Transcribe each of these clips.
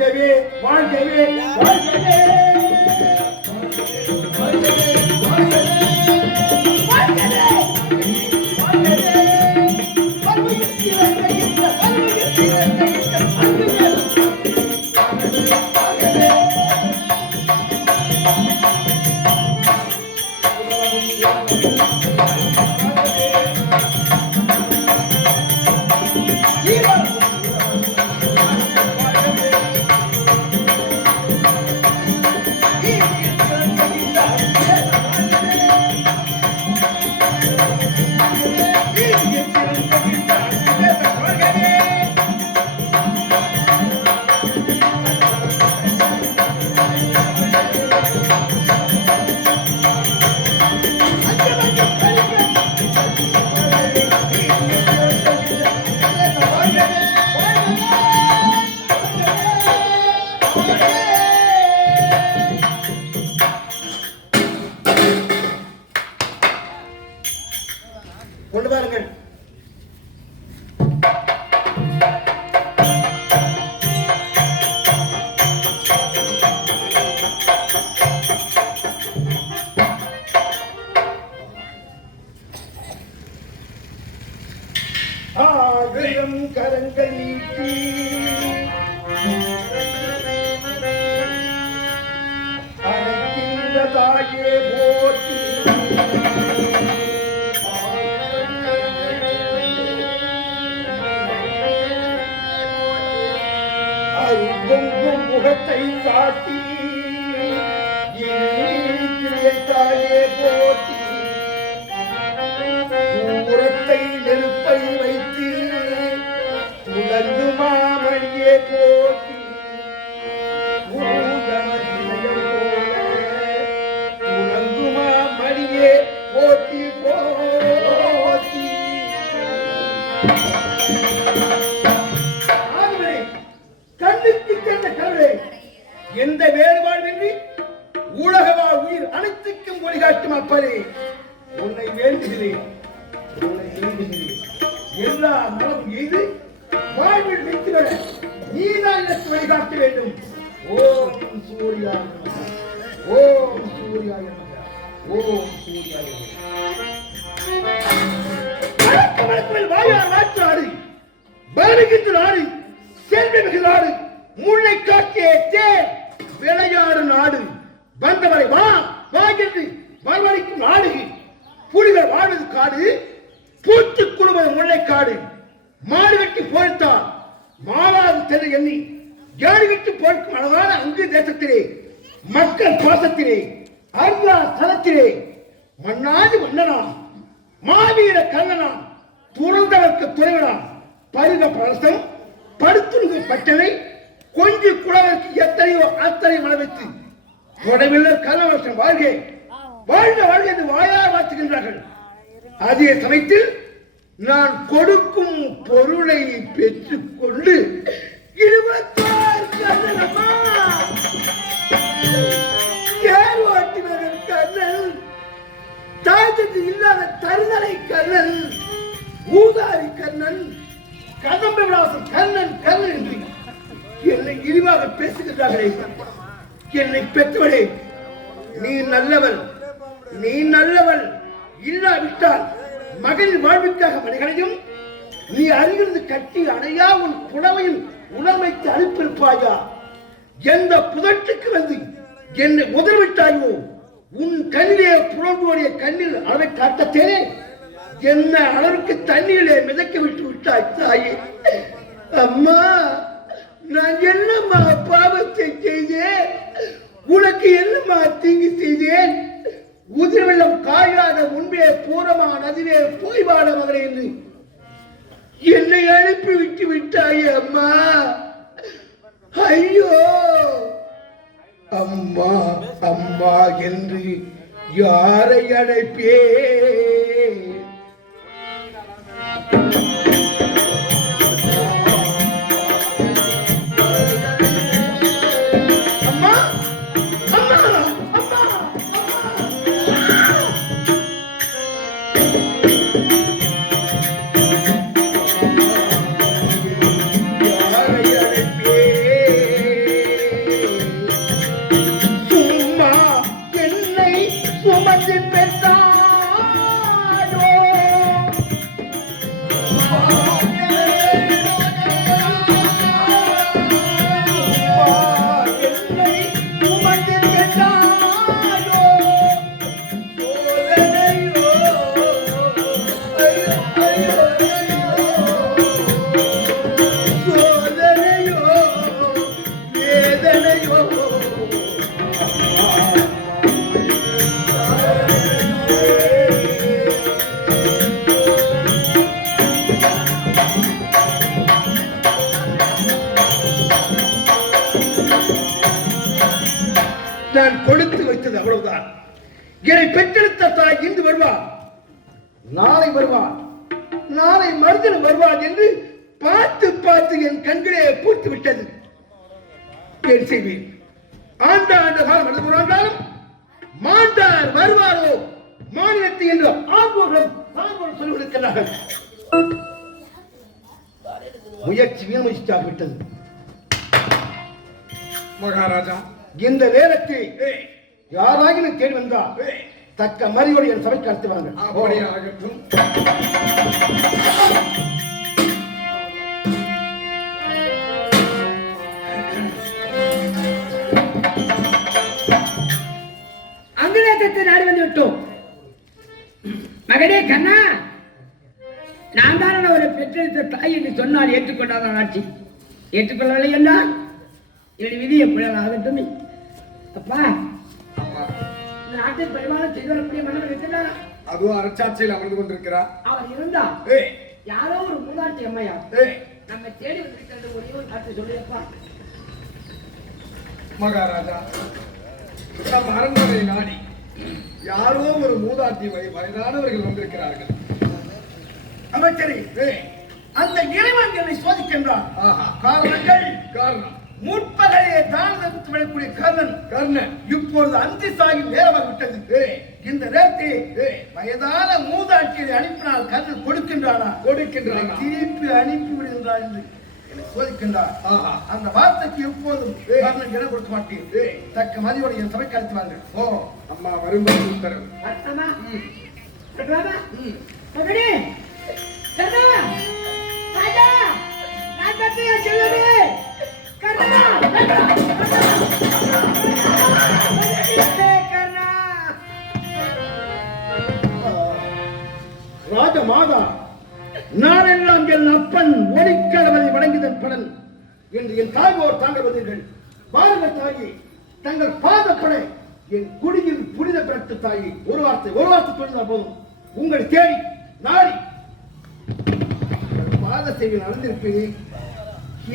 வாழ்கவே வாழ்கவே வாழ்கவே கொண்டு வாருங்கள். ஆயிரம் கரங்கள் நீட்டி அழைக்கின்ற தாயே போற்றி பொங்கும் முகத்தை காட்டி தாயே போட்டி தூரத்தை நெருப்பை வைத்து துளந்து மாமணியே போட்டி துளந்து மாமணியே போட்டி போட்டி கண்ணுக்கு கண்ட கருணை எந்த வேறுபாடுமின்றி உலக உயிர் அனைத்துக்கும் வழிகாட்டும் அப்பனே உன்னை வேண்டுகிறேன் எல்லா மனம் எய்து வாழ்வில் வைத்து வர நீதான் எனக்கு வழிகாட்ட வேண்டும். ஓம் சூர்யா ஓம் சூர்யா ஓம் சூர்யா வாயார் வாற்றாடு வருகின்ற நாடு செல்வமிகு நாடு முல்லை காட்டிய தேர் விளையாடு நாடு வந்தவரை வா வா என்று வரவழைக்கும் நாடு புலிகள் வாழ்வது காடு பூத்து குழுவது முல்லைக்காடு மாடு கட்டி போய்த்தால் மாறாது தெரு எண்ணி ஏடு கட்டி போய்க்கும் அழகான அங்கு தேசத்திலே மக்கள் பாசத்திலே அருளா தலத்திலே மண்ணாது மன்னனாம் மாவீர கண்ணனாம் துறந்தவர்க்கு துறைவனாம் பருக பிரசம் படுத்துங்க பட்டனை கொஞ்சு குளவருக்கு எத்தனையோ அத்தனை மழை வைத்து தொடவில்லை கலவசம் வாழ்க வாழ்க வாழ்க என்று வாயார் வாத்துகின்றார்கள். அதே சமயத்தில் நான் கொடுக்கும் பொருளை பெற்றுக் கொண்டு ஏர் ஓட்டினர் கண்ணன் தாயத்து இல்லாத தருதலை கண்ணன் ஊதாரி கண்ணன் கதம்ப விலாசம் கண்ணன் கண்ணன் என்று என்னை இழிவாக பேசுகின்றார்களே. என்னை பெற்றவளே நீ நல்லவள் நீ நல்லவள் இல்லாவிட்டால் மகளிர் வாழ்வுக்காக மணிகளையும் நீ அருகிருந்து கட்டி அணையா உன் புலமையில் உணர்வைத்து அனுப்பியிருப்பாயா? எந்த புதட்டுக்கு வந்து என்னை உதவிட்டாயோ உன் கண்ணிலே புலம்புடைய கண்ணில் அளவை காட்டத்தேனே என்ன அளவுக்கு தண்ணீரிலே மிதக்க விட்டு விட்டாய் தாயே. அம்மா நான் என்னம்மா பாவத்தை செய்தேன்? உனக்கு என்னம்மா தீங்கு செய்தேன்? உதிர் வெள்ளம் காயாத முன்பே பூரமா நதிவே போய் வாழ மகளே என்று என்னை அனுப்பி விட்டு விட்டாயே அம்மா. ஐயோ அம்மா அம்மா என்று யாரை அழைப்பேன்? நான் கொடுத்து வைத்தது அவ்வளவுதான். என்னை பெற்றெடுத்த தாய் இன்று வருவார், நாளை வருவார், நாளை மறுதினம் வருவார் என்று பார்த்து பார்த்து என் கண்களே பூத்து விட்டது. ஏன் செய்வேன்? ஆண்டாண்ட காலம் நடந்து போனாலும் மாண்டார் வருவாரோ மாநிலத்தை என்று ஆர்வம் சொல்லிவிடுக்கிறார்கள். முயற்சி வீணமிச்சாகிவிட்டது. மகாராஜா, இந்த நேரத்தில் யாராகிலும் தேடி வந்தால் தக்க மரியோடு என் சபைக்கு அழைத்து வாங்க. அப்படியாகட்டும். அங்குலேசத்தை நாடி வந்து விட்டோம். மகனே கண்ணா, நான் தான் ஒரு பெற்றெடுத்த தாய் என்று சொன்னால் ஏற்றுக்கொண்டாதான் ஆட்சி. ஏற்றுக்கொள்ளவில்லை என்றால் என்னுடைய விதி எப்படியாவது ஆகட்டும். அப்பா, இந்த நாட்டில் பரிமாணம் செய்து வரக்கூடிய மன்னன் இருக்கிறாரா? அதுவும் அரசாட்சியில் அமர்ந்து கொண்டிருக்கிறார். அவர் இருந்தா யாரோ ஒரு மூதாட்டி அம்மையா நம்ம தேடி வந்திருக்கிறது ஒரே ஒரு காட்டு சொல்லியப்பா. மகாராஜா, நம் அரண்மனை நாடி யாரோ ஒரு மூதாட்டி வயதானவர்கள் வந்திருக்கிறார்கள். அமைச்சரே, அந்த இறைவன்களை சோதிக்கின்றான். காரணம் முற்பகலே தானதற்கு வரக்கூடிய கர்ணன் இப்பொழுது அந்தி சாகி நேரமாகிவிட்டது. இந்த நேரத்தை வயதான மூதாட்டியை அனுப்பினால் கர்ணன் கொடுக்கின்றானா திருப்பி அனுப்பி விடுகின்றான் என்று சோதிக்கின்றார். அந்த வார்த்தைக்கு எப்போதும் கர்ணன் இடம் கொடுக்க மாட்டேன். தக்க மதியோட என் சபைக்கு அழைத்துவாங்க. ஓ அம்மா, வரும்போது உத்தரவு. ராஜ மாதா, நானெல்லாம் என் அப்பன் ஒளிக்கடவரை வணங்கிதன் பலன் என்று என் தாய்வோர் தாங்கள் வந்தீர்கள். பாருங்கள் தாயி, தங்கள் பாதப்படை என் குடியில் புனித பிறட்டு தாயி. ஒரு வார்த்தை சொல்லினால் போதும். உங்கள் தேடி நாடி பாத செய்தி நடந்திருப்பேன்.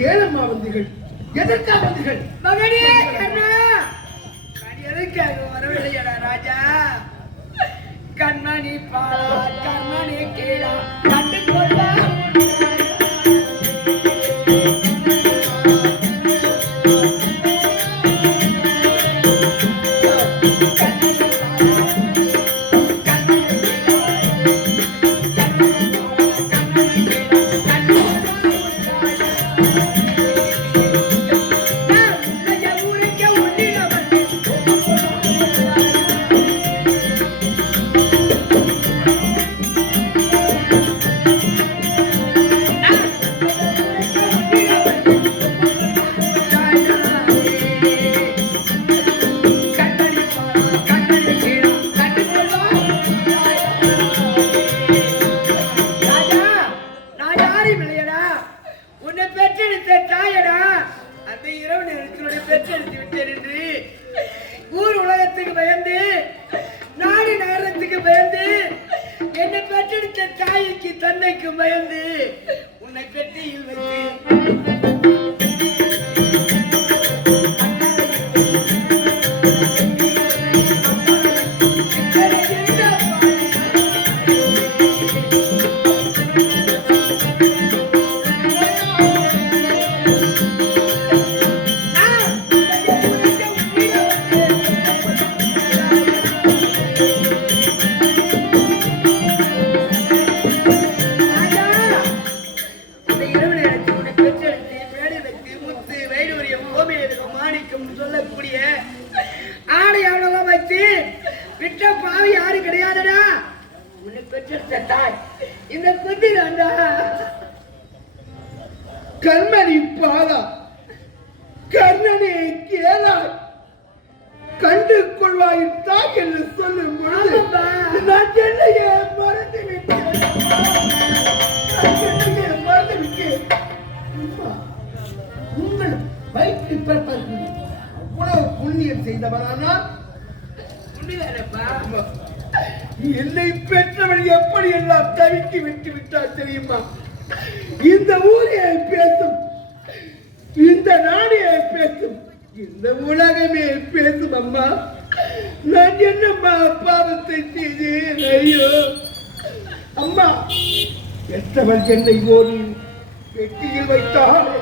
ஏழம்மா வந்தீர்கள், எதற்காக வந்தீர்கள்? மகனே கண்ணா, எதற்காக வரவில்லையடா ராஜா? கண்மணி பாலா, கண்மணி கீழா கண்டு கொள்ளா. பயந்து உன்னை கட்டியில் சொல்லக்கூடிய ஆடை அவனெல்லாம் வச்சு விட்ட பாவி யாரு கிடையாதுடா. உன்னை பெற்ற தாய் இந்த குதிராண்டா. கண்மணி பாலா, கர்ணனே கேளாய், கண்டு கொள்வாய் தாய் என்று சொல்லும் பொழுது நான் என்னையே மறந்து விட்டேன். உங்கள் வயிற்று பிறப்பதற்கு அவ்வளவு புண்ணியம் செய்தவரானால் என்னை பெற்றவள் எப்படி எல்லாம் தவிக்கி விட்டு விட்டார் தெரியுமா? இந்த ஊரே பேசும், இந்த நாடே பேசும், இந்த உலகமே பேசும் அம்மா. நான் என்னம்மா பாவத்தை செய்தேன்? ஐயோ அம்மா, எத்தவள் என்னை ஓடி பெட்டியில் வைத்தாள்.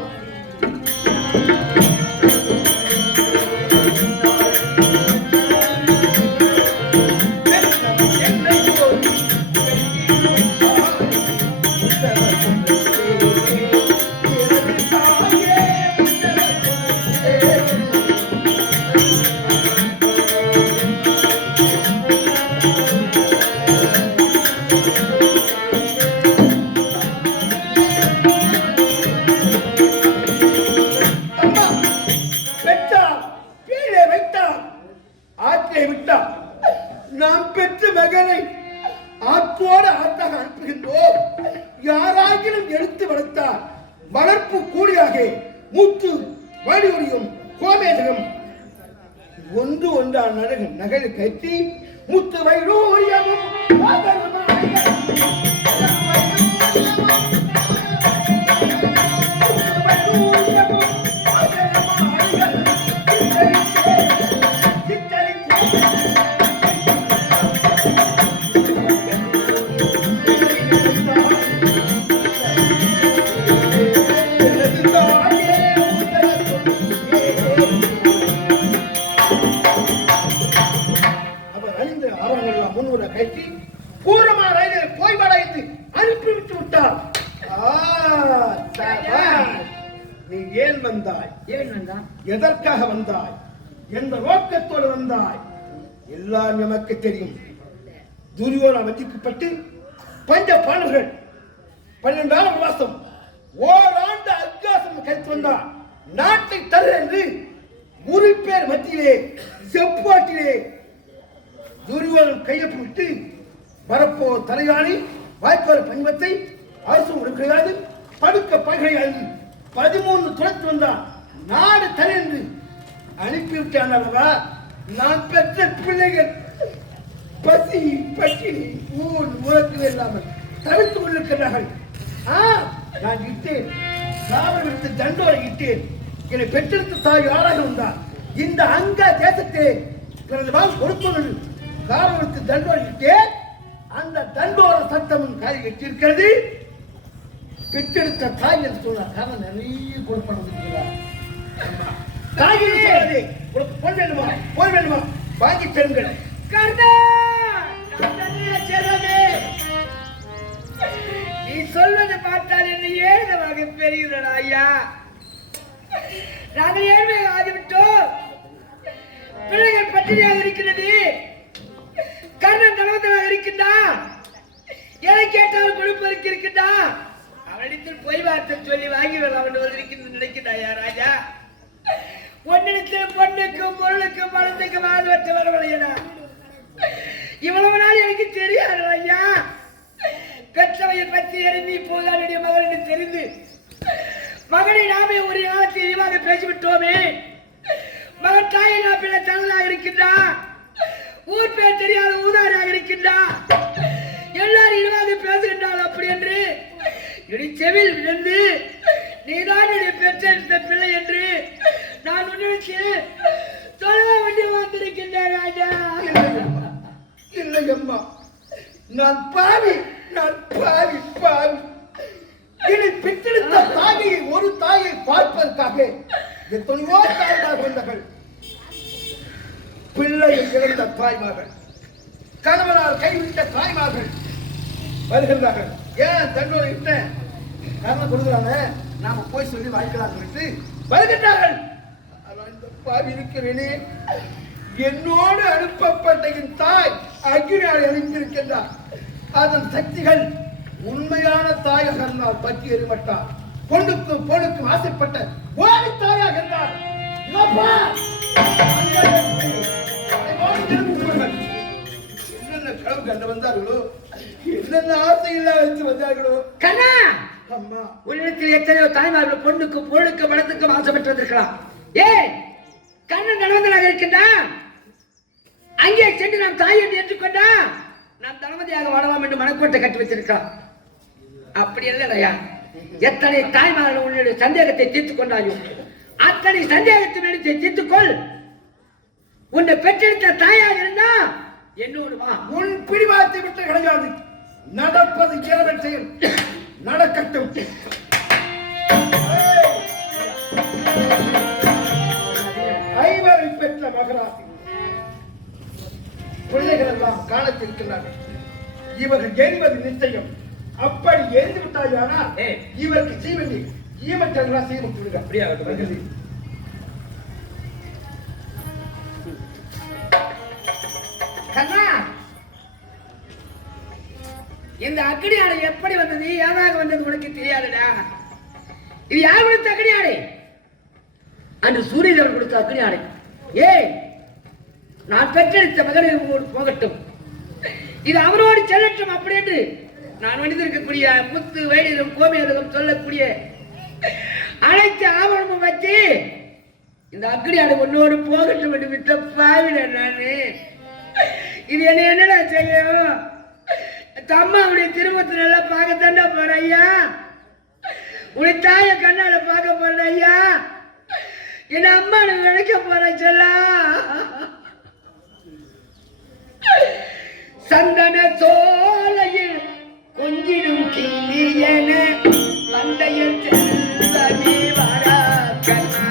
நாம் பெற்ற மகனை ஆற்றோடு ஆற்றாக அனுப்புகின்றோம். யாராகிலும் எடுத்து வளர்த்தார் வளர்ப்பு கூடியாக மூத்து வடிவடியும் கோமேதகம் ஒன்று ஒன்றான் நகை கட்டி முத்து வைடூரியமும் எதற்காக வந்தாய்? எந்த நோக்கத்தோடு வந்தாய்? எல்லாம் நமக்கு தெரியும். துரியோதனன் வஞ்சிக்கப்பட்டு பஞ்ச பாண்டவர்கள் 12 ஆண்டு வாசம் ஓராண்டு அத்தியாசம் கழித்து வந்தார். நாட்டை தரு என்று ஒரு பேர் மத்தியிலே செப்பாட்டிலே துரியோதனன் கையொப்பமிட்டு வரப்போ தலையாணி வாய்ப்பாடு பணிவத்தை அரசும் கொடுக்கிறது. படுக்க பகையாது 13 துளைத்து வந்தார். நாடு தரு என்று அனுப்பிவிட்டான் அல்லவா? நான் பெற்ற பிள்ளைகள் பசி பட்டினி உறக்கம் இல்லாமல் தவித்துக் கொண்டிருக்கிறார்கள். நான் இட்டேன், சாவல் விடுத்து தண்டோரை இட்டேன். என்னை பெற்றெடுத்த தாய் யாராக வந்தார்? இந்த அங்க தேசத்தை பிறந்தவால் கொடுப்பவர்கள் சாவல் விடுத்து தண்டோரை இட்டேன். அந்த தண்டோர சத்தமும் காரி எட்டிருக்கிறது. பெற்றெடுத்த தாய் என்று சொன்னார். காரணம் நிறைய கொடுப்பாங்க. பொன் வேணுமா? பொன் வேணுமா? வாங்கி தருங்கள். நீ சொல்வதை பார்த்தால் என்ன ஏழமாக பெறுகிறடா ஐயா. நாங்கள் ஏழ்மையாக ஆகிவிட்டோம். பிள்ளைகள் பட்டினியாக இருக்கிறது. கர்ணன் தனவந்தனாக இருக்கின்றா. எதை கேட்டாலும் கொடுப்பதற்கு இருக்கின்றா. அவனிடத்தில் பொய் வார்த்தை சொல்லி வாங்கி அவன் இருக்கின்ற நினைக்கின்றாயா ராஜா? ஒன்னிடத்தில் பொண்ணுக்கும் பொருளுக்கும் பணத்துக்கும் ஆதரவற்ற வரவில்லையா? இவ்வளவு நாள் எனக்கு தெரியாது ஐயா. பெற்றவையை பற்றி எரிந்து இப்போதானுடைய மகள் என்று தெரிந்து மகனை நாமே ஒரு நாளத்தில் இழிவாக பேசிவிட்டோமே. மகன் தாயை நான் பிள்ளை தனலாக இருக்கின்றா. ஊர் பேர் தெரியாத ஊதாரியாக இருக்கின்றா. எல்லாரும் இழிவாக பேசுகின்றாள். அப்படி என்று இடி செவில் விழுந்து நீதான் என்னுடைய பெற்றெடுத்த பிள்ளை என்று நான் உன்னிடத்து சொல்ல வேண்டி வந்திருக்கின்றேன் ராஜா. இல்லை அம்மா, நான் பாவி, நான் பாவி பாவி. என்னை பெற்றெடுத்த தாயை ஒரு தாயை பார்ப்பதற்காக எத்தனையோ தாய்மார்கள் வந்தார்கள். பிள்ளையை இழந்த தாய்மார்கள், கணவனால் கைவிட்ட தாய்மார்கள் வருகின்றார்கள். ஏன் தண்டோரை விட்ட காரணம் கொடுக்குறாங்க, நாம போய் சொல்லி வாய்க்கலாம் என்று வருகின்றார்கள். இந்த பாவி இருக்கிறேனே, என்னோடு அனுப்பப்பட்ட என் தாய் அக்னியால் அனுப்பியிருக்கின்றார். அதன் சக்திகள் உண்மையான தாயாக இருந்தால் பற்றி எறிமட்டார். பொண்ணுக்கும் பொண்ணுக்கும் ஆசைப்பட்ட ஓடி தாயாக இருந்தார். என்னென்ன கனவு கண்டு வந்தார்களோ, என்னென்ன ஆசையில்லா வைத்து வந்தார்களோ. கண்ணா, அம்மா, உன்னிடத்தில் எத்தனையோ தாய்மார்கள் பொண்ணுக்கும் பொருளுக்கும் மனத்துக்கும் ஆசை பெற்று வந்திருக்கலாம். கண்ணன் தனவந்தனாக இருக்கின்றா. அங்கே சென்று நாம் தாய் என்று ஏற்றுக்கொண்டா நாம் தளபதியாக வாழலாம் என்று மனக்கோட்டை கட்டி வச்சிருக்கலாம். அப்படி இல்லையா? எத்தனை தாய்மார்கள் உன்னுடைய சந்தேகத்தை தீர்த்து கொண்டாயோ அத்தனை சந்தேகத்தை நடித்து தீர்த்துக்கொள். உன்னை பெற்றெடுத்த தாயாக இருந்தா என்னோடு வா. உன் பிடிவாதத்தை விட்டு கிடையாது. நடப்பது இறைவன் செயல். நடக்கட்டும். ஐவரை பெற்ற மகராசி பிள்ளைகள் எல்லாம் காலத்திருக்கிறார்கள். இவர்கள் எரிவது நிச்சயம். அப்படி எரிந்து விட்டாயானா இவருக்கு செய்வதி ஈமற்றெல்லாம் செய்ய முடியும். அப்படியா கண்ணா, இந்த அக்கடி ஆடை எப்படி வந்தது, ஏதாக வந்தது உனக்கு தெரியாதுடா. இது யார் கொடுத்த அக்கடி ஆடை? அன்று சூரியதேவன் கொடுத்த அக்கடி ஆடை. ஏய், நான் பெற்றெடுத்த மகனோடு போகட்டும், இது அவரோடு செல்லட்டும். அப்படி என்று நான் வணிந்திருக்கக்கூடிய முத்து வைரம் கோமியகம் சொல்லக்கூடிய அனைத்து ஆவணமும் வச்சு இந்த அக்கடி ஆடை உன்னோடு போகட்டும் என்று விட்ட பாவிட நானு. இது என்ன என்னடா செய்யும்? அம்மாவுடைய திருமணத்தை நல்லா பார்க்கத்தாண்டா போற ஐயா. உடைய தாய கண்ணால பார்க்க போற ஐயா. என் அம்மா நினைக்க போற செல்லா. சந்தன சோலையில் கொஞ்சிடும் கிளியன மந்தையில் செல்வமே வரா கண்ணா.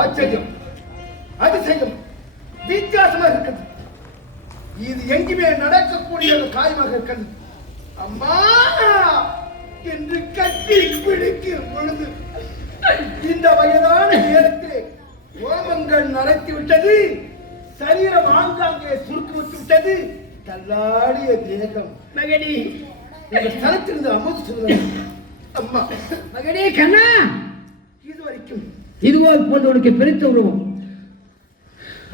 ஆச்சரியம், அதிசயம், வித்தியாசமாக இருக்கிறது. இது எங்குமே நடக்கக்கூடிய ஒரு காரியமாக இருக்கிறது. அம்மா என்று கட்டி பிடிக்கும் பொழுது இந்த வயதான நேரத்தில் ஓமங்கள் நடத்தி விட்டது. சரீரம் ஆங்காங்கே சுருக்கு விட்டு விட்டது. தள்ளாடிய தேகம் மகனே, இந்த ஸ்தலத்திலிருந்து அமர்ந்து சொல்லுங்கள். அம்மா மகனே கண்ணா, இதுவரைக்கும் இதுவோ இப்போது உனக்கு பிரித்த உருவம்.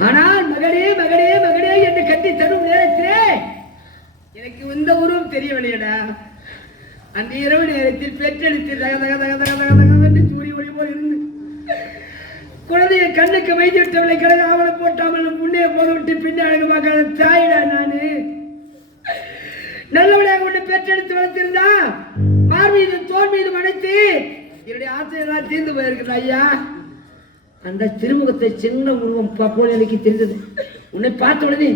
ஆனால் மகனே மகனே மகனே என்று கட்டி தரும் நேரத்திலே எனக்கு இந்த உருவம் தெரியவில்லையடா. அந்த இரவு நேரத்தில் பெற்றெடுத்து தக தக தக தக தக தக என்று சூரிய ஒளி போல் இருந்து குழந்தைய கண்ணுக்கு வைத்து விட்டவளை கிடக்க ஆவண போட்டாமல் முன்னே போக விட்டு பின்னே அழகு பார்க்காத தாயிடா நானு. நல்லபடியாக கொண்டு பெற்றெடுத்து வளர்த்திருந்தா மார் மீது தோல் மீது மனைத்து என்னுடைய ஆசையெல்லாம் தீர்ந்து போயிருக்குது ஐயா. அந்த திருமுகத்தை சின்ன உருவம் போல எனக்கு தெரிந்தது. உன்னை பார்த்த உடனே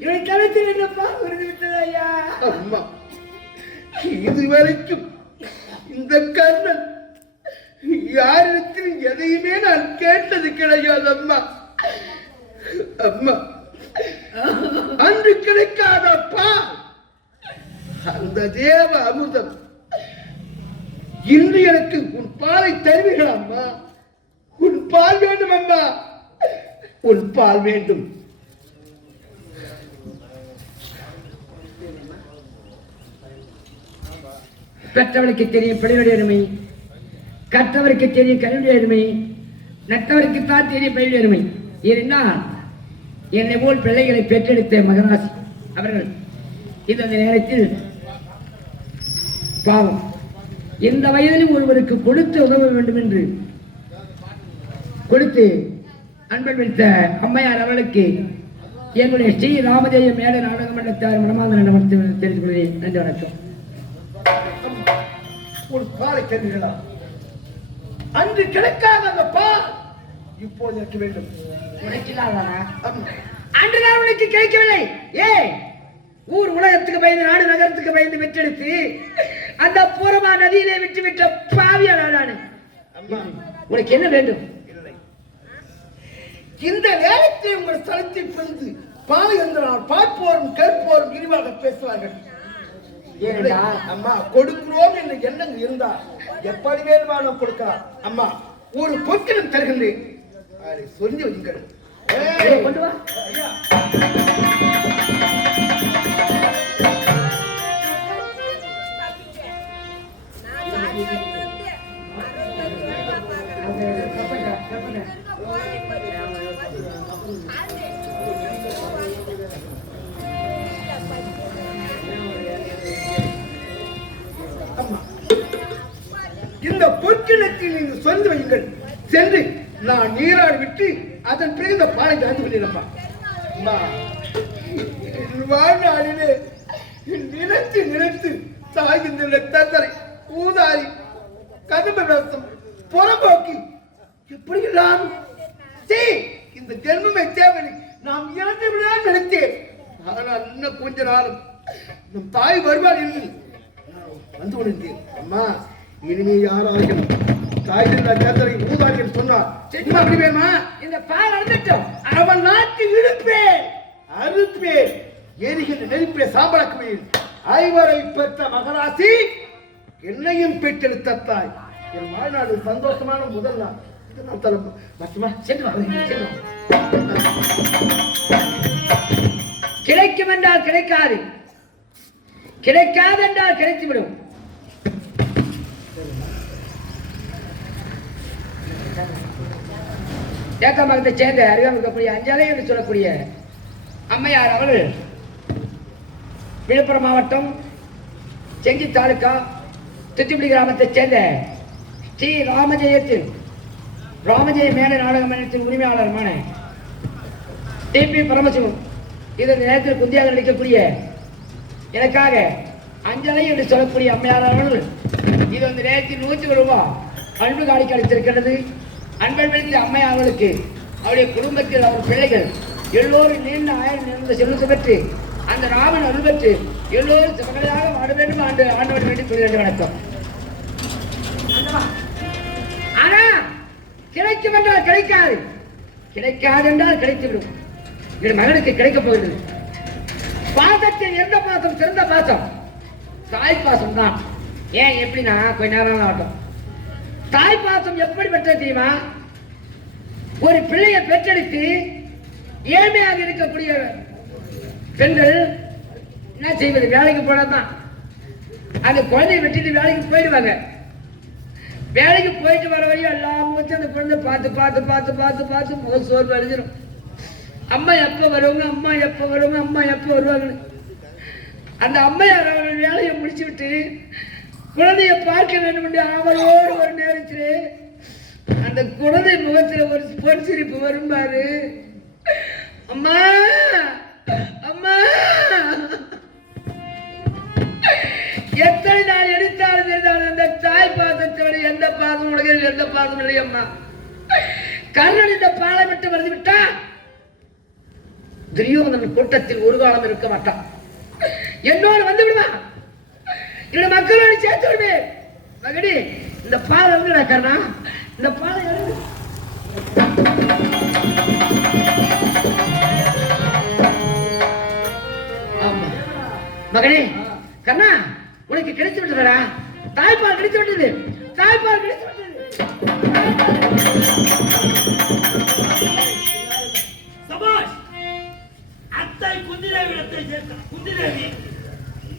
இவனை கழுத்தில் என்ன பார்த்து விட்டது ஐயா. அம்மா, இதுவரைக்கும் இந்த கண்ணன் யாரிடத்தில் எதையுமே நான் கேட்டது கிடையாது அம்மா. அம்மா, அன்று கிடைக்காதப்பா அந்த தேவ அமிர்தம் இன்று எனக்கு உன் பாலை தருவீர்கள் அம்மா. உன் பால் வேண்டும் அம்மா, உன் பால் வேண்டும். பெற்றவருக்கு தெரியும் பிள்ளையுடைய அருமை, கற்றவருக்கு தெரியும் கல்வியுடைய அருமை, நட்டவருக்கு தான் தெரியும் பயிலுடைய அருமை. ஏன்னா என்னை போல் பிள்ளைகளை பெற்றெடுத்த மகராசி அவர்கள் இந்த நேரத்தில் பாவம் எந்த வயதிலும் ஒருவருக்கு கொடுத்து உதவ வேண்டும் என்று கொடுத்து அன்பல் வைத்த அம்மையார் அவர்களுக்கு எங்களுடைய ஸ்ரீ ராமஜெய மேல நாடக மன்றத்தார் மனமார்ந்த நமஸ்தே தெரிந்து கொள்கிறேன். நன்றி, வணக்கம். ஒரு பாலை கேட்டீர்களா? அன்று கிடைக்காத அந்த பால் இப்போது எனக்கு வேண்டும். அன்றுதான் உனக்கு கிடைக்கவில்லை. ஏய், ஊர் உலகத்துக்கு பயந்து நாடு நகரத்துக்கு பயந்து வெற்றெடுத்து அந்த பூரமா நதியிலே விட்டு விட்ட பாவியான நாடு. உனக்கு என்ன வேண்டும்? இந்த நேரத்தில் உங்கள் ஸ்தலத்தை பிரிந்து பாலை என்றால் பார்ப்போரும் கேட்போரும் விரிவாக பேசுவார்கள். அம்மா, கொடுக்கிறோம் என்ற எண்ணங்கள் இருந்தால் எப்படி வேணுமானும் கொடுக்கலாம். அம்மா, ஒரு பொக்கிலும் தருகின்றேன், அதை சொல்லி வைங்கள். கொண்டு வா. இந்த பொற்கிணத்தில் நீங்கள் சொல்லி வையுங்கள். சென்று நான் நீராடி விட்டு அதன் பிறகு இந்த பாலை கலந்து கொண்டிருப்பா. வாழ்நாளிலே நினைத்து நினைத்து தாய்கின்ற தந்தரை ஊதாரி கரும்பு வேசம் புறம்போக்கி எப்படி நான் இந்த ஜென்மமே தேவனை நாம் இறந்து விட நினைத்தேன். ஆனால் இன்னும் கொஞ்ச நாளும் நம் தாய் வருவார் என்று வந்து கொண்டிருந்தேன். அம்மா, இனிமே யாராலும் தாய் தந்தரை ஊதாரி என்று சொன்னார். அப்படி வேணுமா? இந்த பால் அறுந்துட்டோம். அவன் நாட்டில் இருப்பேன், அறுப்பேன், எரிகின்ற நெருப்பே சாம்பலாக்குவேன். ஐவரை பெற்ற மகராசி, என்னையும் பெற்றெடுத்த தாய். என் வாழ்நாடு சந்தோஷமான முதல் நாள். கிடைக்கும் என்றால் கிடைக்காது, கிடைக்காது என்றால் கிடைத்துவிடும். தேக்கமரத்தை சேர்ந்த அருகாமல் இருக்கக்கூடிய அஞ்சாலை என்று சொல்லக்கூடிய அம்மையார் அவர்கள் விழுப்புரம் மாவட்டம் செஞ்சி தாலுகா துத்திக்குடி கிராமத்தைச் சேர்ந்த ஸ்ரீ ராமஜெயத்தின் ராமஜெய மேல நாடக மன்றத்தின் உரிமையாளருமான டிபி பரமசிவம் இதன் நேரத்தில் குந்தியாக நடிக்கக்கூடிய எனக்காக அஞ்சலை என்று சொல்லக்கூடிய அம்மையார் அவர்கள் இது வந்து நேரத்தில் 100 ரூபாய் அன்பு காணிக்க அளித்திருக்கிறது. அன்பன் வெளித்த அம்மையார்களுக்கு அவருடைய குடும்பத்தில் அவர் பிள்ளைகள் எல்லோரும் நீண்ட ஆயிரம் நிறைந்த செல்வத்தை பெற்று அந்த ராமன் அருள் பெற்று எல்லோரும் சிவகளையாக வாட வேண்டும் ஆண்டவன் வேண்டி சொல்ல வேண்டும். வணக்கம். ஆனா கிடைக்கும் என்றால் கிடைக்காது, கிடைக்காது என்றால் கிடைத்துவிடும். என் மகனுக்கு கிடைக்கப் போகிறது. பாசத்தில் எந்த பாசம் சிறந்த பாசம்? தாய் பாசம் தான். ஏன் எப்படின்னா கொஞ்ச நேரம் ஆகட்டும். தாய் பாசம் எப்படி பெற்றது தெரியுமா? ஒரு பிள்ளையை பெற்றெடுத்து ஏழ்மையாக இருக்கக்கூடிய பெண்கள் என்ன செய்வது? வேலைக்கு போனதான் அந்த குழந்தையை வெட்டிட்டு வேலைக்கு போயிடுவாங்க. வேலைக்கு போயிட்டு வர வரையும் எல்லாம் வச்சு அந்த குழந்தை பார்த்து பார்த்து பார்த்து பார்த்து பார்த்து முக சோர்வு அழிஞ்சிடும். அம்மா எப்போ வருவாங்க, அம்மா எப்போ வருவாங்க, அம்மா எப்போ வருவாங்கன்னு அந்த அம்மையார் அவர்கள் வேலையை முடிச்சு விட்டு குழந்தைய பார்க்க வேண்டும் என்று அவளோடு ஒரு நேரத்தில் அந்த குழந்தை முகத்தில் ஒரு பொன்சிரிப்பு வரும்பாரு. அம்மா அம்மா எத்தனை நாள் எடுத்தாலும் இருந்தாலும் அந்த தாய் பாசத்தை விட எந்த பாசம் உலகில் எந்த பாசம் இல்லை. அம்மா கர்ணன் இந்த பாலை விட்டு வந்து விட்டா துரியோதனன் கூட்டத்தில் ஒரு காலம் இருக்க மாட்டான். என்னோடு வந்து விடுவான், என்னோட மக்களோடு சேர்த்து விடுவேன். மகடி இந்த பாலை வந்து கர்ணா, இந்த பாலை ஆமா மகனே கண்ணா, உனக்கு கிடைத்து விட்டதா? தாய்ப்பால் கிடைத்து விட்டது, தாய்ப்பால் கிடைத்து விட்டது. சபாஷ்! அத்தை குந்திரேவிடத்தை சேர்த்த குந்திரேவி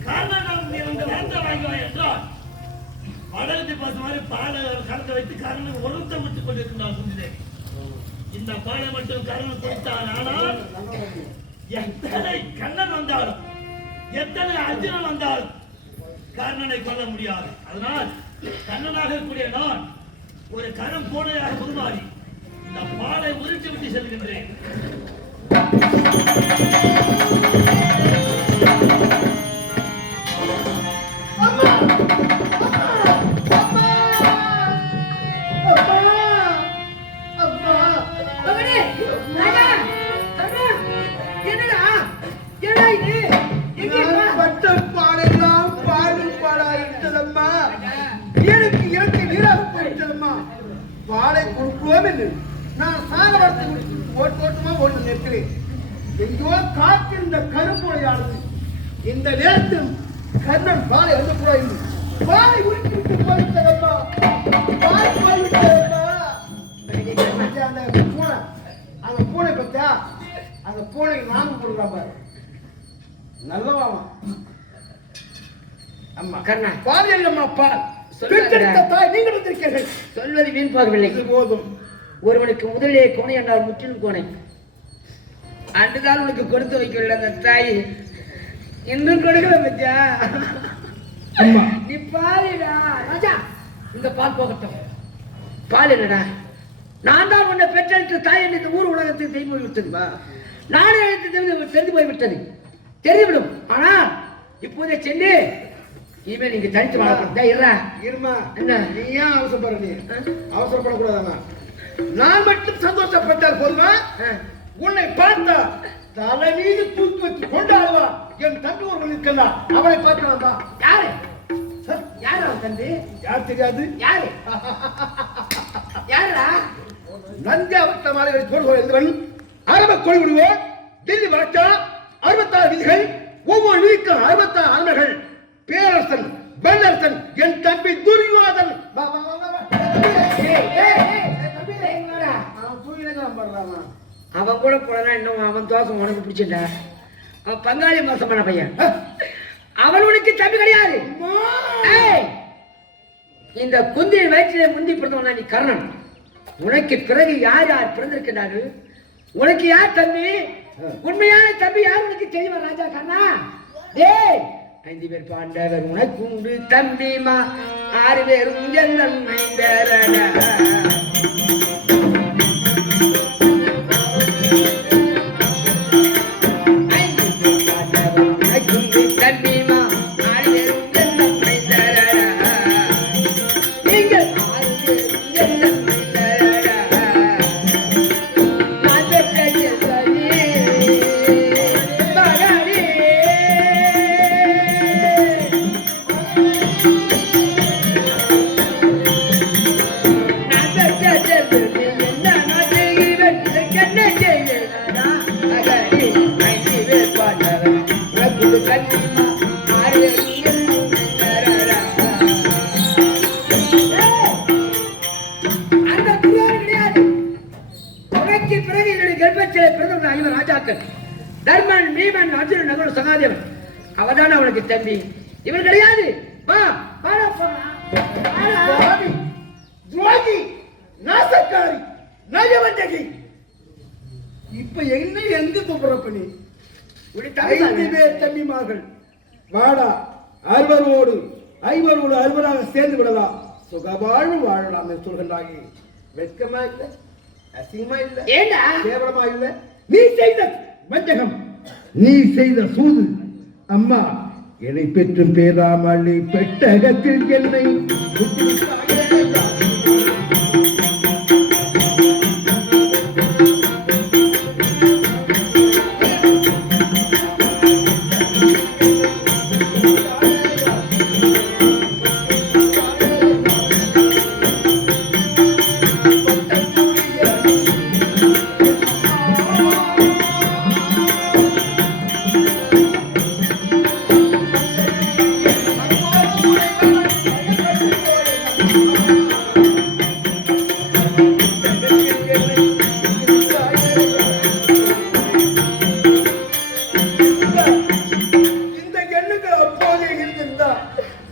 காரணம் இந்த வேந்த வாங்கி என்றால் வடகு பாச மாதிரி பாலை கலந்து வைத்து கர்ணனுக்கு ஒருத்தம் விட்டுக் கொண்டிருக்கிறார் குந்திரேவி. இந்த பாலை மட்டும் கர்ணன் கொடுத்தான். ஆனால் எத்தனை கண்ணன் வந்தாலும் எத்தனை அர்ஜுனன் வந்தாலும் கர்ணனை கொல்ல முடியாது. அதனால் கண்ணனாக இருக்கக்கூடிய நான் ஒரு கரம் போனையாக உருமாறி இந்த பாலை உருட்டி விட்டு செல்கின்றேன். மகனே, ராஜா, கண்ணா, என்னடா? என்னடா இது? எங்கே வா? பட்ட பாடெல்லாம் பாடும் பாடாயிட்டதம்மா. எனக்கு இறக்கை நீராக போயிட்டதம்மா. பாலை கொடுக்குவோம் என்று நான் சாகரத்தை ஓட்டமா ஓட்டு நிற்கிறேன். எங்கோ காத்திருந்த கரும்புழையானது இந்த நேரத்தில் கர்ணன் பாலை எழுதக்கூடாது. பாலை உருக்கி விட்டு போய்விட்டதம்மா. பால் போய்விட்டதம்மா. அந்த பூனை பத்தா அந்த பூனைக்கு நாம கொடுக்குறான் பாரு. நல்லவாமா. அம்மா கர்ணா, பால் இல்லம்மா பால். சொல்லாதடா. பெற்றெடுத்த தாய் நீங்கள் வந்திருக்கீர்கள். சொல்வது வீண் போகவில்லை. இது போதும். ஒருவனுக்கு முதலே கோணை என்றால் முற்றிலும் கோணை. அன்றுதான் உனக்கு கொடுத்து வைக்கவில்லை அந்த தாய். இன்னும் கொடுக்கல பத்தியா? அம்மா நீ பாருடா ராஜா, இந்த பால் போகட்டும். பால் என்னடா? நான் தான் உன்னை பெற்றெடுத்த தாய் என்று இந்த ஊர் உலகத்துக்கு தெரிந்து போய்விட்டது. நானே தெரிந்து போய்விட்டது, தெரிந்துவிடும். ஆனால் இப்போதே சென்று இவன் நீங்க தனித்து வாழ இருமா. என்ன? நீ ஏன் அவசரப்படுற? நீ அவசரப்படக்கூடாதா? நான் மட்டும் சந்தோஷப்பட்டால் போதுமா? உன்னை பார்த்தா தலை மீது தூக்கி வச்சு கொண்டாடுவா. என் தம்பி ஒருவன் இருக்கலாம், அவனை பார்க்கலாம்பா. யாரு? யாரு அவன் தம்பி? யார் தெரியாது? யாரு? யாரா? நந்தியாவட்ட மாலைகளை தோல்கோள் எழுந்தவன். அரப கொள் விடுவோம். டெல்லி வழக்கா 66 விதிகள். ஒவ்வொரு விதிக்கும் 66 ஆண்மைகள். பேரரசன் வெள்ளரசன் என் தம்பி துரியோதன். வா, வா, வா, வா, வா. அவன் தூங்கினதான் பண்றான். அவன் கூட போனா இன்னும் அவன் தோசம் உனக்கு பிடிச்சிட்டா. அவன் பங்காளி மோசமான பையன். அவன் உனக்கு தம்பி கிடையாது. ஏய், இந்த குந்தியின் வயிற்றிலே முந்தி பிறந்தவனா நீ கர்ணன். உனக்கு பிறகு யார் யார் பிறந்திருக்கிறார்கள்? உனக்கு யார் தம்பி? உண்மையான தம்பி யார் உனக்கு தெரியுமா ராஜா கர்ணா? டேய், 5 பேர் பாண்டவர் உனக்கு உண்டு தம்பிமா, 6 பேரும் எந்தன் மைந்தரடா. தர்மன், பீமன், அர்ஜுனன், நகுலன், சகாதேவன் அவதான அவனுக்கு தம்பி. இவன் கிடையாது. வா, வாடா போலாம். துரோகி, துரோகி, நாசக்காரி, நயவஞ்சகி. இப்ப என்ன எங்க கூப்பிடுறப்ப நீ? 5 பேர் தம்பிமார்கள். வாடா, 60 60 சேர்ந்து விடலாம், சுகவாழ்வு வாழலாம் என்று சொல்கின்றாய். வெட்கமா இல்ல? அசிங்கமா இல்ல? ஏண்டா? கேவலமா இல்ல? நீ செய்த வஞ்சகம், நீ செய்த சூது. அம்மா, என்னை பெற்றும் பேராமல்லி பெட்டகத்தில் என்னை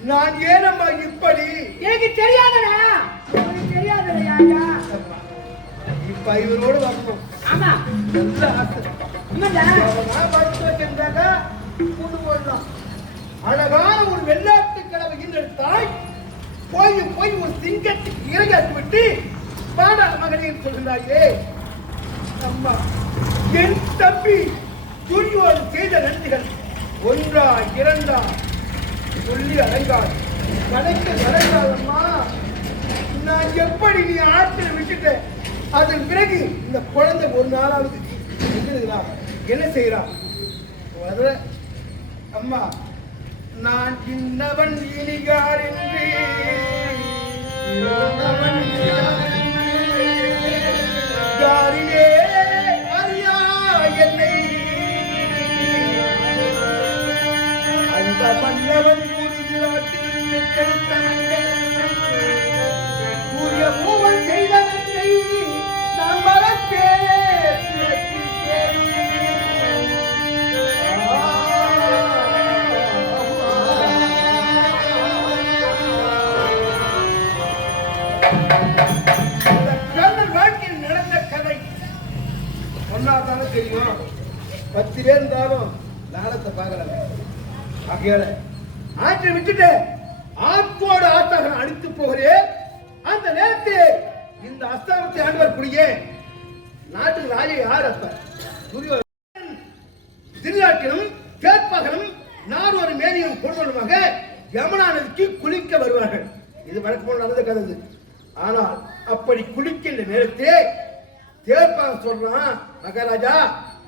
நான் ஏனம்மா இப்படி? எனக்கு தெரியாதடா, உனக்கு தெரியாதடா. இப்ப இவரோடு வரணும். ஆமா, நல்ல ஆசை. ஆமாடா. நான் படிச்சு வச்சிருந்தாக்க கூட்டு போடலாம். அழகான ஒரு வெள்ளாட்டு கிழமை ஈன்றெடுத்தாய், போய் ஒரு சிங்கத்துக்கு இரையாக்கி விட்டு பாடா மகனே சொல்கிறாயே. அம்மா, என் தம்பி துரியோடு செய்த நன்றிகள் ஒன்றா இரண்டா சொல்லி அடங்காது, கணக்கு நடக்காதம்மா. நான் எப்படி நீ ஆற்றில் விட்டுட்டேன், அதன் பிறகு இந்த குழந்தை ஒரு நாளாவது என்ன செய்யறான்? அம்மா, நான் இன்னவன் இனிகார் என்று யாரிலே அறியா என்னை அந்த மன்னவன் கூறிய பூவன் செய்த நன்மை நான் மறப்பேன். வாழ்க்கையில் நடந்த கதை சொன்னாதானே தெரியும். 10 பேர் இருந்தாலும் நாளத்தை பார்க்கறாங்க. ஆகையால ஆற்றை விட்டுட்டு ஆற்றோடு ஆற்றாக அடித்து போகிறேன். அந்த நேரத்தில் இந்த அஸ்தானத்தை ஆண்டவர்க்குரிய நாட்டுக்கு ராஜா யார்? அப்ப திருநாட்டிலும் கேட்பகலும் நாடொரு மேனியும் கொள்வனமாக யமுனா நதிக்கு குளிக்க வருவார்கள். இது வழக்கமாக நடந்த கதை. ஆனால் அப்படி குளிக்கின்ற நேரத்திலே தேர்ப்பாக சொல்றான், மகாராஜா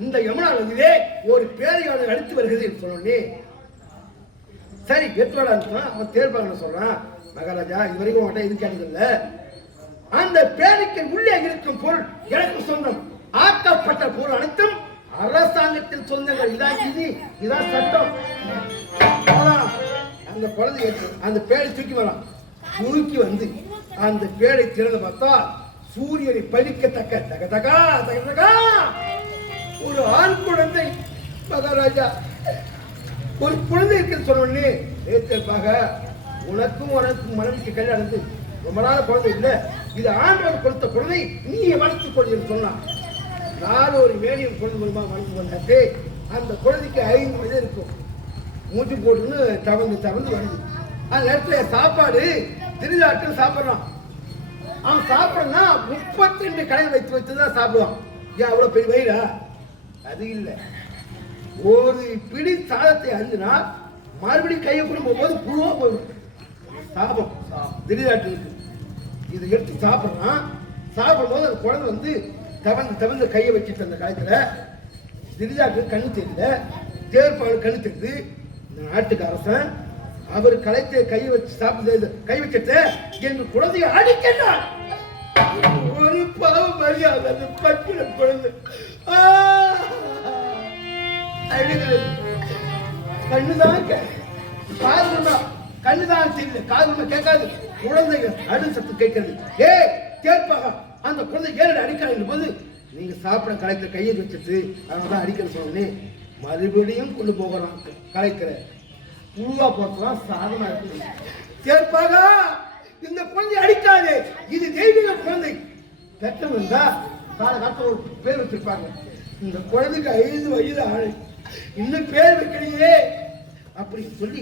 இந்த யமுனா நதியிலே ஒரு பேரையாளை அடித்து வருகிறது என்று சொன்னே. சரி வெற்றோட அவன் தேர்ப்பாக சொல்றான், மகாராஜா இதுவரைக்கும் உங்கள்கிட்ட இது கேட்டதில்ல. அந்த பேருக்கு உள்ளே இருக்கும் பொருள் எனக்கு சொந்தம். ஆக்கப்பட்ட பொருள் அனைத்தும் அரசாங்கத்தின் சொந்தங்கள். இதான் விதி, இதான் சட்டம். அந்த குழந்தை அந்த பேரை தூக்கி வரான். தூக்கி வந்து அந்த பேரை திறந்து பார்த்தா சூரியனை பறிக்கத்தக்க தக தகா தக தகா ஒரு ஆண் குழந்தை. மகாராஜா ஒரு குழந்தை இருக்குன்னு சொன்னோடனே நேற்றாக உனக்கும் மனைவிக்கு கல்யாணம் ரொம்ப நாள் குழந்தை இல்லை, இது ஆண்டவர் கொடுத்த குழந்தை, நீ வளர்த்துக் கொள்ளுன்னு சொன்னான். நாலு ஒரு மேனியம் குழந்தை மூலமா வளர்த்து வந்தாட்டே அந்த குழந்தைக்கு 5 வயது இருக்கும். மூச்சு போட்டுன்னு தவந்து வருது. அந்த நேரத்துல சாப்பாடு திருநாட்டில் சாப்பிட்றான். அவன் சாப்பிடனா 32 கடையில் வைத்துதான் சாப்பிடுவான். ஏன் அவ்வளவு பெரிய வயிறா? அது இல்லை. ஒரு பிடி சாதத்தை அருந்தினா மறுபடியும் கையை கூட போகும்போது புழுவா போயிடும். சாபம் திருநாட்டில் இருக்கு. இதை எடுத்து சாப்பிட்றான். சாப்பிடும்போது அந்த குழந்தை வந்து தவந்து கையை வச்சுட்டு அந்த காலத்துல திருநாட்டுக்கு கண்ணு தெரியல, தேர்ப்பாடு கண்ணு தெரியுது. இந்த நாட்டுக்கு அரசன் அவர் கலைத்தை கையை வச்சு சாப்பிட்டு கை வச்சிட்ட என்று குழந்தைய அடிக்கிறார். ஒரு பாவம் மரியாதை அந்த பட்டின குழந்தை அழுகிறது. கண்ணுதான் கண்ணுதான் தெரியல, காது கேட்காது. குழந்தைங்க அடு சத்து கேட்கிறது. ஏ கேட்பாக அந்த குழந்தை ஏழு அடிக்கிறாங்க போது நீங்க சாப்பிட கலைக்கிற கையை வச்சுட்டு அவனதான் அடிக்கிற சொன்னே மறுபடியும் கொண்டு போகிறான். கலைக்கிற புழுவா போட்டலாம் சாதமா இருக்கு. கேட்பாக இந்த குழந்தை அடிக்காது, இது தெய்வீக குழந்தை. பெற்றம் இருந்தா காலகாலத்தில் ஒரு பேர் வச்சிருப்பாங்க. இந்த குழந்தைக்கு 5 வயது ஆளு, இன்னும் பேர் வைக்கலையே அப்படின்னு சொல்லி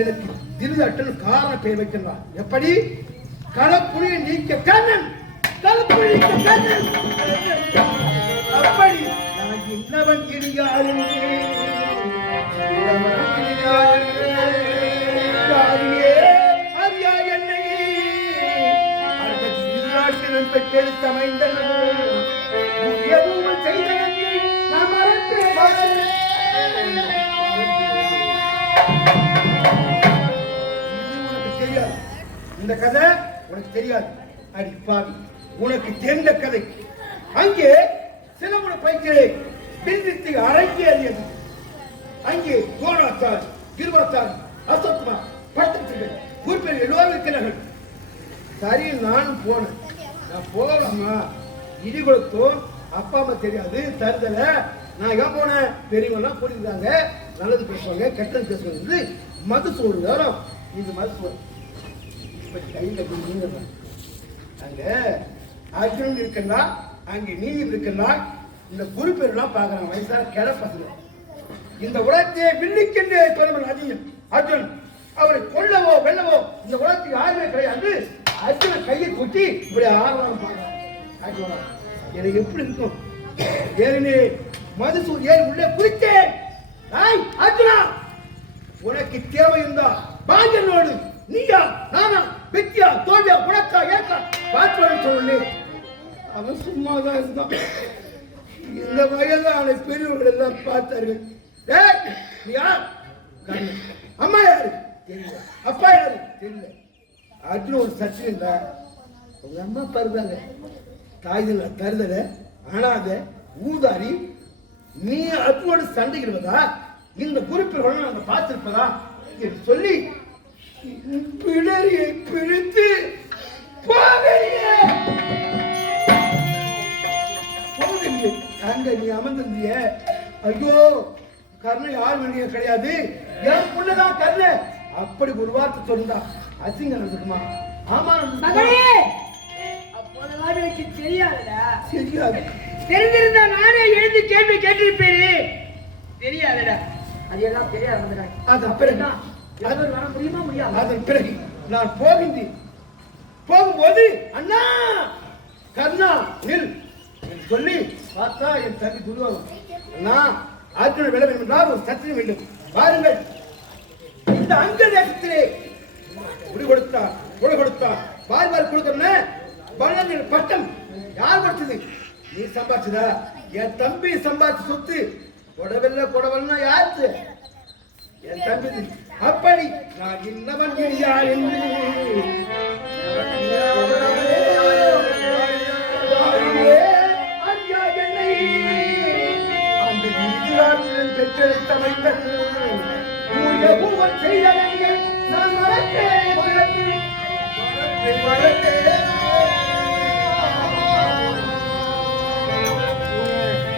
எனக்கு திருநாட்டில் காரண பேர் வைக்கிறான். எப்படி? களப்புலியை நீக்க கண்ணன், களப்புலியை நீக்க கண்ணன். அப்படி நான் இன்னவன் இடியாரு அறியா என்னை திருநாட்டில் பெற்றெடுத்தமைந்த செய்த நான் மறப்பேன். இந்த கதை உனக்கு தெரியாது. அடி பாவி, உனக்கு தெரிந்த கதை. அங்கே சிலமுறை பைக்கிறே பின்னித்து அரங்கேறியது. அங்கே கோணாச்சார், கிருவாச்சார், அசோத்மா, பட்டத்திகள், குறிப்பில் எல்லோரும் இருக்கிறார்கள். சரி நானும் போனேன். நான் போகலாமா? இடி கொடுத்தோம், அப்பா அம்மா தெரியாது, தருதல. நான் ஏன் போனேன்? பெரியவங்கலாம் கூட்டிருக்காங்க, நல்லது பேசுவாங்க, கெட்டது பேசுவாங்க. மதுசூடு வரும். இது மதுசூடு கையில் அங்க அர்ஜுனன் இருக்கா, அங்கே நீதி இருக்கா. இந்த குறிப்பெல்லாம் பார்க்கறாங்க வயசான கிளை பசங்க. இந்த உலகத்தையே வில்லிக்கென்றே பெருமன் அதிகம் அர்ஜுன். அவரை கொல்லவோ வெல்லவோ இந்த உலகத்துக்கு யாருமே கிடையாது. அர்ஜுனன் கையை குட்டி இப்படி ஆர்வம் பார்க்கலாம். எனக்கு எப்படி இருக்கும்? ஏறினே மதுசூர் ஏறி உள்ளே குளித்தேன். அர்ஜுனா, உனக்கு தேவை இருந்தா பாஜனோடு நீயா நானா வெற்றியா தோல்வியா உனக்கா ஏக்கா பார்த்து சொல்லு. அவன் சும்மாதான் இருந்தான். இந்த வயதான பெரியவர்கள் எல்லாம் பார்த்தார்கள். நீ யார்? அம்மா யாரு தெரியல, அப்பா யாரு தெரியல. அர்ஜுன ஒரு சர்ச்சை இல்ல. உங்க அம்மா பருதாங்க தாய்தல தருதல ஆனாத ஊதாரி. நீ அர்ஜுனோட சண்டைகிறதா இந்த குறிப்பில் நாங்க பார்த்திருப்பதா என்று சொல்லி பிடரியை பிடித்து நீ அமர்ந்திருந்திய. ஐயோ கர்ணன் யார் வேண்டிய கிடையாது, என் புள்ளதான் கர்ணன். அப்படி ஒரு வார்த்தை சொல்லுதா அசிங்கம் நடக்குமா? ஆமா அப்போதெல்லாம் எனக்கு தெரியாதுடா. தெரியாது. தெரிஞ்சிருந்தா நானே எழுதி கேள்வி கேட்டிருப்பேன். தெரியாதுடா, அது எல்லாம் தெரியாது. அதன் பிறகு வர முடியுமா முடியாது. அதன் பிறகு நான் போகும்போது அண்ணா கர்ணா நில் என்று சொல்லி பார்த்தா என் தம்பி துருவாகும். அண்ணா அர்ஜுன விட வேண்டும் என்றால் ஒரு சத்தியம் வேண்டும். பாருங்கள், இந்த அங்க தேசத்திலே உடி கொடுத்தார் பார் கொடுக்கறன பல்லங்கள் பட்டம் யார் கொடுத்தது? நீ சம்பாதிச்சதா? என் தம்பி சம்பாதிச்ச சொத்து கொடவெல்ல யாரு? என் தம்பி. அப்படி நான் இன்னவன் யார் என்று அந்த பெற்றெடுத்த மைந்தன் செய்தவர்கள்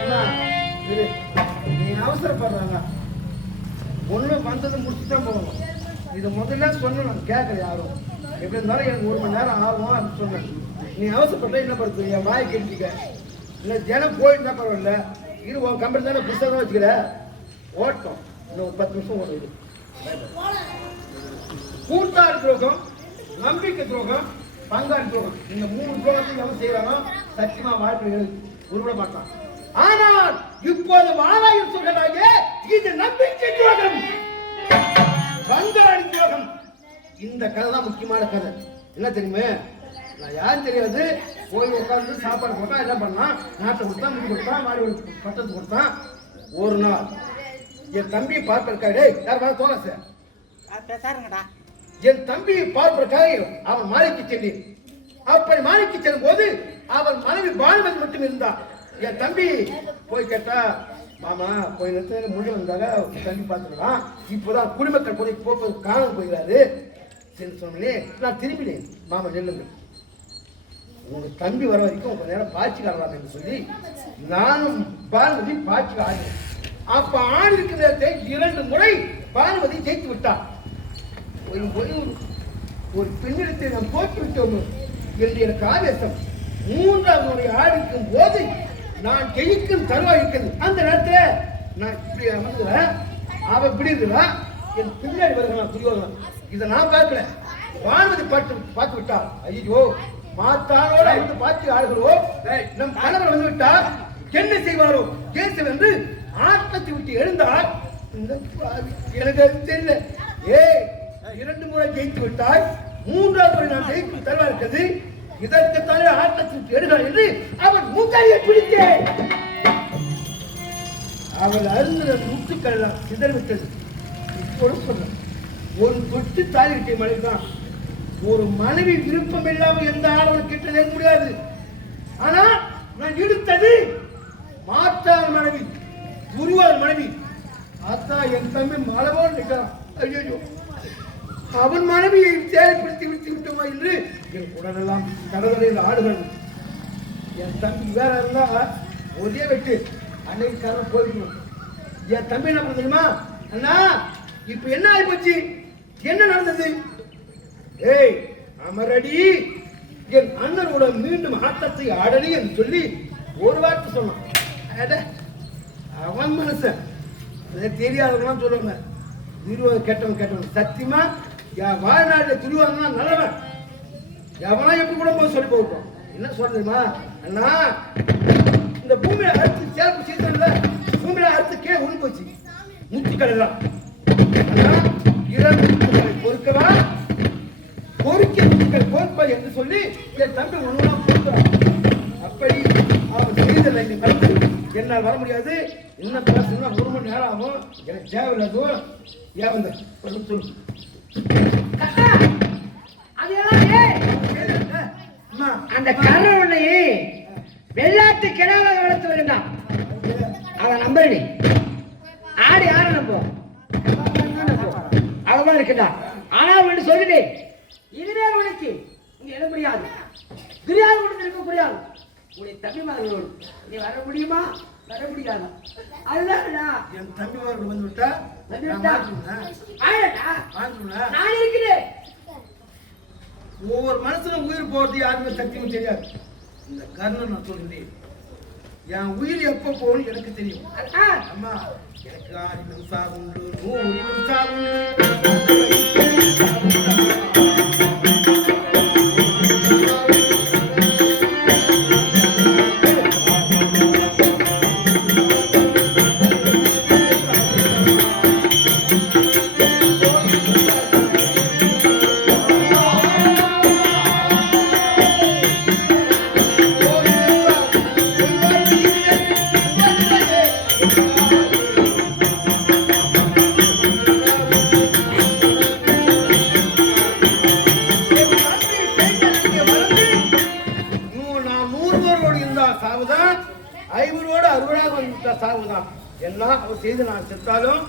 நான் நீ அவசரப்படுறாங்க. ஒண்ணு வந்தது முடிச்சுதான் போகணும். இது முதல்ல சொன்ன நான் கேட்கல. யாரும் எப்படி இருந்தாலும் எனக்கு 1 மணி நேரம் ஆகும் அப்படின்னு சொன்னேன். நீ அவசரப்பட்ட என்ன படுத்து என் வாயை கெடுத்துக்க. இல்லை தினம் போயிட்டு தான் பரவாயில்ல. இது உன் கம்பெனி தானே புத்தகம் வச்சுக்கிற ஓட்டம். இன்னும் ஒரு 10 நிமிஷம் ஓடுது. கூட்டாளி துரோகம், நம்பிக்கை துரோகம், பங்காளி துரோகம், இந்த 3 துரோகத்தையும் எவன் செய்யறானோ சத்தியமா வாழ்க்கையில் உருவிட மாட்டான். ஆனால் இப்போது வாராயில் சொல்கிறாங்க, இது நம்பிக்கை துரோகம், பங்காளி துரோகம். இந்த கதை தான் முக்கியமான கதை. என்ன தெரியுமே, நான் யாரும் தெரியாது. போய் உட்காந்து சாப்பாடு போட்டா என்ன பண்ணான், நாட்டை கொடுத்தான், முடி கொடுத்தான், மாடி பட்டத்து கொடுத்தான். ஒரு நாள் என் தம்பியை பார்ப்பதற்காக யார் வேணா தோண சார் என் தம்பியை பார்ப்பதற்காக அவன் மாலைக்கு சென்றேன். அப்படி மாலைக்கு செல்லும் போது அவன் மனைவி பானுமதி மட்டும் இருந்தான். என் தம்பி போய் கேட்டா, மாமா போய் நிறுத்த முழு வந்தாங்க தம்பி பார்த்துக்கலாம், இப்போதான் குடிமக்கள் போய் போப்பது காணாம போகிறாரு சொன்னே. நான் திரும்பினேன். மாமா நெல்லுங்க, உங்க தம்பி வர வரைக்கும் உங்க நேரம் பாய்ச்சி காணலாம் என்று சொல்லி நானும் பானுமதி பாய்ச்சி ஆடினேன். அப்ப ஆடி இருக்கிற நேரத்தை 2 முறை பானுமதி ஜெயித்து விட்டான். ஒரு பெண்ணிடத்தை நாம் தோற்று விட்டோம் என்று எனக்கு ஆவேசம். 3ஆவது முறை ஆடிக்கும் போது நான் ஜெயிக்கும் தருவாய் இருக்கிறது. அந்த நேரத்துல நான் இப்படி அமர்ந்துகிறேன், அவ இப்படி இருக்கிறா, என் பின்னாடி வருகிறான் துரியோதனன். இதை நான் பார்க்கல, பானுமதி பார்த்து விட்டார். ஐயோ மாத்தானோட வந்து பார்த்து ஆடுகிறோம், நம் கணவர் வந்து விட்டார், என்ன செய்வாரோ கேசவ் என்று ஆட்டத்தை விட்டு எழுந்தார். எனக்கு தெரியல. 2 முறை ஜெயித்து விட்டாய், 3ஆவது முறை நான் ஜெயிக்கும் தருவா இருக்கிறது, இதற்குத்தானே ஆட்டத்தை விட்டு எழுகிறார் என்று அவன் முந்தாரியை பிடித்தேன். அவள் அருந்த முத்துக்கள் எல்லாம் சிதறிவிட்டது. இப்போது சொல்ல ஒரு தொட்டு தாய்கிட்டே மனைவிதான். ஒரு மனைவி விருப்பம் இல்லாமல் எந்த ஆளுநர் கிட்ட நெருங்க முடியாது. ஆனா நான் எடுத்தது மாற்றான் மனைவி, துருவான் மனைவி. அத்தா என் தம்பி மலவோடு நிற்கிறான். ஐயோ, அவன் மனைவியை சேவைப்படுத்தி விட்டு விட்டோமா என்று என் உடனெல்லாம் கடற்கரையில் ஆடுகிறது. என் தம்பி வேற இருந்தா ஒரே வெட்டு அன்னைக்கு காரணம் போயிடணும். என் தம்பி என்ன பண்ண தெரியுமா, அண்ணா இப்ப என்ன ஆயிப்போச்சு, என்ன நடந்தது? ஏய் அமரடி, என் அண்ணனோட மீண்டும் ஆட்டத்தை ஆடடி என்று சொல்லி ஒரு வார்த்தை சொன்னான். அவன் மனுஷன் தெரியாதவங்களாம் சொல்லுவாங்க, திருவாரூர் கேட்டவன். சத்தியமா என் வாழ்நாட்டில் திருவாரூர்னா நல்லவன். எவனா எப்படி கூட போய் சொல்லி போட்டோம். என்ன சொல்றதுமா, அண்ணா இந்த பூமியில அறுத்து சேப்பு செய்தோம்ல, பூமியில அறுத்து கீழே உள்ள போச்சு முத்துக்கள் எல்லாம். அதான் இரண்டு முத்துக்களை பொறுக்கவா, பொறுக்கிய முத்துக்கள் பொறுப்பா என்று சொல்லி என் தம்பி ஒண்ணுனா பொறுக்கிறான். அப்படி அவன் செய்தலை நீ கலந்து என்னால் வர முடியாது. இன்னும் பேசணும்னா 1 மணி நேரம் ஆகும். எனக்கு தேவையில்லாதோ ஏன் வந்த சொல்லு. அம்மா அந்த கரணவனை வெள்ளாட்டு கிணாக வளர்த்து வருகிறான். அவன் நம்புறி ஆடு யாரை நம்பும்? அவன் இருக்குதா? ஆனா ஒன்று சொல்லுதேன், இதுவே உனக்கு நீ எழ முடியாது, துரியாக உனக்கு இருக்க முடியாது. உன்னை தம்பிமார்களோடு நீ வர முடியுமா? வர முடியாதா? அதுதான் என் தம்பிமார்கள் வந்து விட்டா நான் இருக்கிறேன். ஒவ்வொரு மனுஷனும் உயிர் போறது யாருமே சத்தியமும் தெரியாது. இந்த கர்ணன் நான் சொல்றேன், என் உயிர் எப்ப போகணும் எனக்கு தெரியும். அம்மா எனக்கு 6 நிமிஷம் உண்டு, 100 நிமிஷம் சாவுதான், 500 60 வந்துட்டா சாவுதான். எல்லாம் அவர் செய்து நான் செத்தாலும்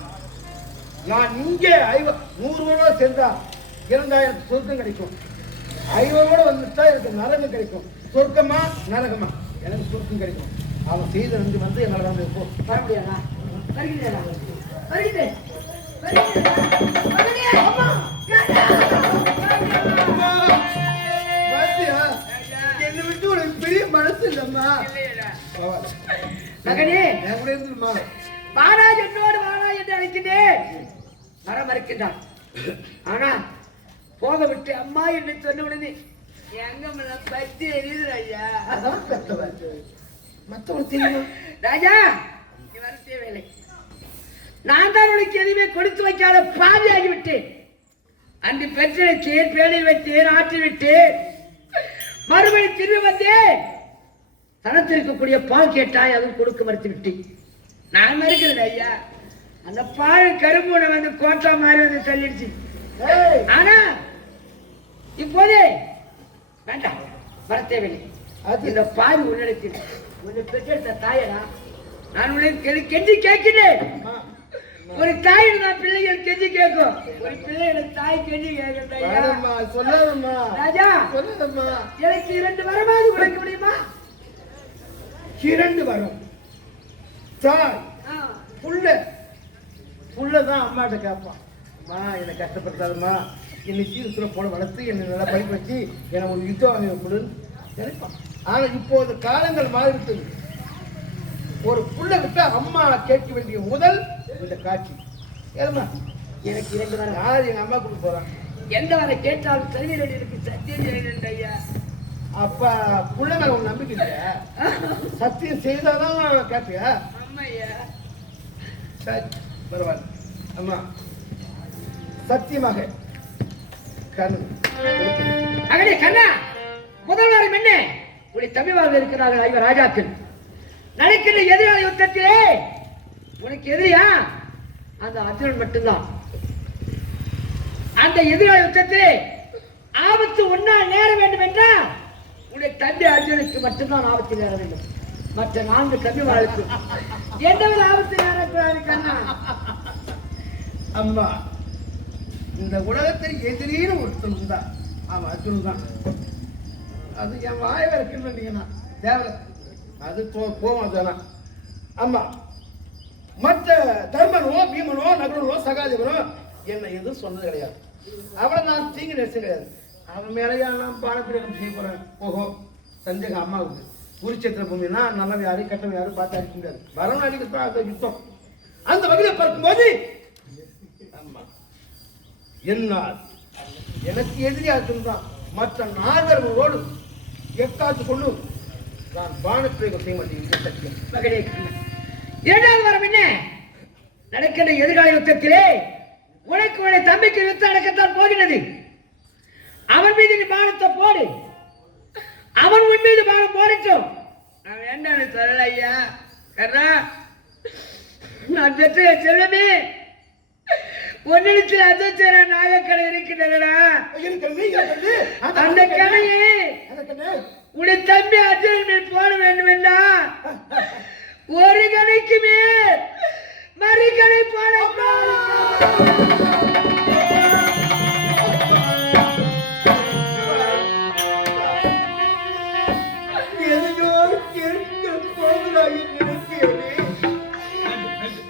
நான் இங்கே 100 சேர்ந்தா இருந்தா எனக்கு சொர்க்கம் கிடைக்கும். 500 வந்துட்டா எனக்கு நரகம் கிடைக்கும். சொர்க்கமா நரகமா? எனக்கு சொர்க்கம் கிடைக்கும். அவன் செய்து வந்து எங்களை வந்து போ வர முடியாதா? என்னை விட்டு உனக்கு பெரிய மனசு இல்லம்மா. மகனே இருந்துமா வாடா என்னோடு வாடா என்று அழைக்கிறேன். வர மறுக்கின்றான். ஆனா போக விட்டு அம்மா என்று சொன்ன உடனே எங்க பத்தி எரியுது ஐயா. மற்றவங்க தெரியும் ராஜா, நீ வர தேவையில்லை. நான் தான் உனக்கு எதுவுமே கொடுத்து வைக்காத பாவியாகி விட்டேன். அன்று பெற்றேன், பேனை வைத்தேன், ஆற்றி விட்டேன். மறுபடி திரும்பி வந்தேன். தனத்திருக்கக்கூடிய பால் கேட்டாய், அதுவும் கொடுக்க மறுத்து விட்டேன். நான் மறுக்கிறேன் ஐயா. அந்த பால் கரும்பு வந்து கோட்டா மாதிரி வந்து தள்ளிடுச்சு. ஆனா இப்போதே வேண்டாம், வர தேவையில்லை. அது இந்த பால் உன்னிடத்தில் உன்னை பெற்றெடுத்த தாயனா நான் உனக்கு கெஞ்சி கேட்கிறேன். ஒரு தாயின் தான் பிள்ளைகள் கெஞ்சி கேட்கும். ஒரு பிள்ளையோட தாய் கெஞ்சி கேட்கும். சொல்லாதம்மா ராஜா, சொல்லாதம்மா. எனக்கு 2 வரமாவது உழைக்க முடியுமா? 2 வரும். தாய் புள்ளதான் அம்மாட்ட கேட்பான். அம்மா என்னை கஷ்டப்படுத்தாதம்மா, என்னை சீரத்துல போட வளர்த்து என்னை நல்லா படிக்க வச்சு என்னை ஒரு யுத்தம் வாங்கி கொடுன்னு நினைப்பான். ஆனா இப்போது காலங்கள் மாறிவிட்டது. ஒரு புள்ள விட்டா அம்மா கேட்க வேண்டிய முதல் இந்த காட்சி. ஏமா எனக்கு 2 வரம். யார் எங்க அம்மா கொடுக்க போறான்? எந்த வரை கேட்டாலும் தருவீரன் இருக்கு. சத்தியம் செய்யணும் ஐயா. அப்ப புள்ள மேல உன் நம்பிக்கை இல்லையா? சத்தியம் செய்தாதான் கேட்பியா? அம்மையா சரி பரவாயில்ல. அம்மா சத்தியமாக அகடே கண்ணா, முதல் வாரம் என்ன உடைய தமிழ்வாழ்வு இருக்கிறார்கள் 5 ராஜாக்கள். நடக்கின்ற எதிராளி யுத்தத்திலே உனக்கு எதிரியா அந்த அர்ஜுனன் மட்டும்தான். அந்த எதிராளி யுத்தத்திலே ஆபத்து ஒன்னா நேர வேண்டும் என்றால் உடைய தந்தை அர்ஜுனுக்கு மட்டும்தான் ஆபத்து நேர வேண்டும். மற்ற 4 தமிழ்வாழ்வுக்கு எந்தவித ஆபத்து நேரக்கூடாது கண்ணா. அம்மா இந்த உலகத்தில் எதிரின்னு ஒருத்தன் தான், அவன் அர்ஜுனன் தான். அது என் வாய வரைக்கும் தேவை, அது போவோம் தானா. அம்மா மற்ற தர்மனோ பீமனோ நகுலனோ சகாதேவனோ என்னை எதுவும் சொன்னது கிடையாது. அவளை நான் தீங்கு நினைச்சது கிடையாது. அவன் மேலேயா நான் பானப்பிரகம் செய்ய போறேன். ஓஹோ சந்தேகம் அம்மாவுக்கு. குருச்சேத்திர பூமினா நல்லவன் யாரும் கெட்டவன் யாரும் பார்த்து அடிக்க முடியாது. வரணும் அடிக்கத்தான் அந்த யுத்தம். அந்த வகையில பார்க்கும்போது அம்மா என்னால் எனக்கு எதிரியா இருந்தான் மற்ற 4 எக்காத்து கொண்டு நான் பானப்பிரயோகம் செய்ய மாட்டேன். இது சத்தியம். மகனே கண்ணா, இரண்டாவது வரம் என்ன? நடக்கின்ற எதிர்கால யுத்தத்திலே உனக்கு உடைய தம்பிக்கு யுத்தம் நடக்கத்தான் போகிறது. அவன் மீது நீ பானத்தை போடு, அவன் உன் மீது பானம் போடட்டும். நான் என்னன்னு சொல்லல ஐயா கண்ணா. நான் பெற்ற செல்லமே ஒன்னிடத்தில் அதிர்ச்சிய நாகக்கடை இருக்கின்றன. அந்த கடையை உடைய தம்பி அர்ஜுனன் மேல் போட வேண்டும் என்றா ஒரு கடைக்கு மேல் மறுகடை போட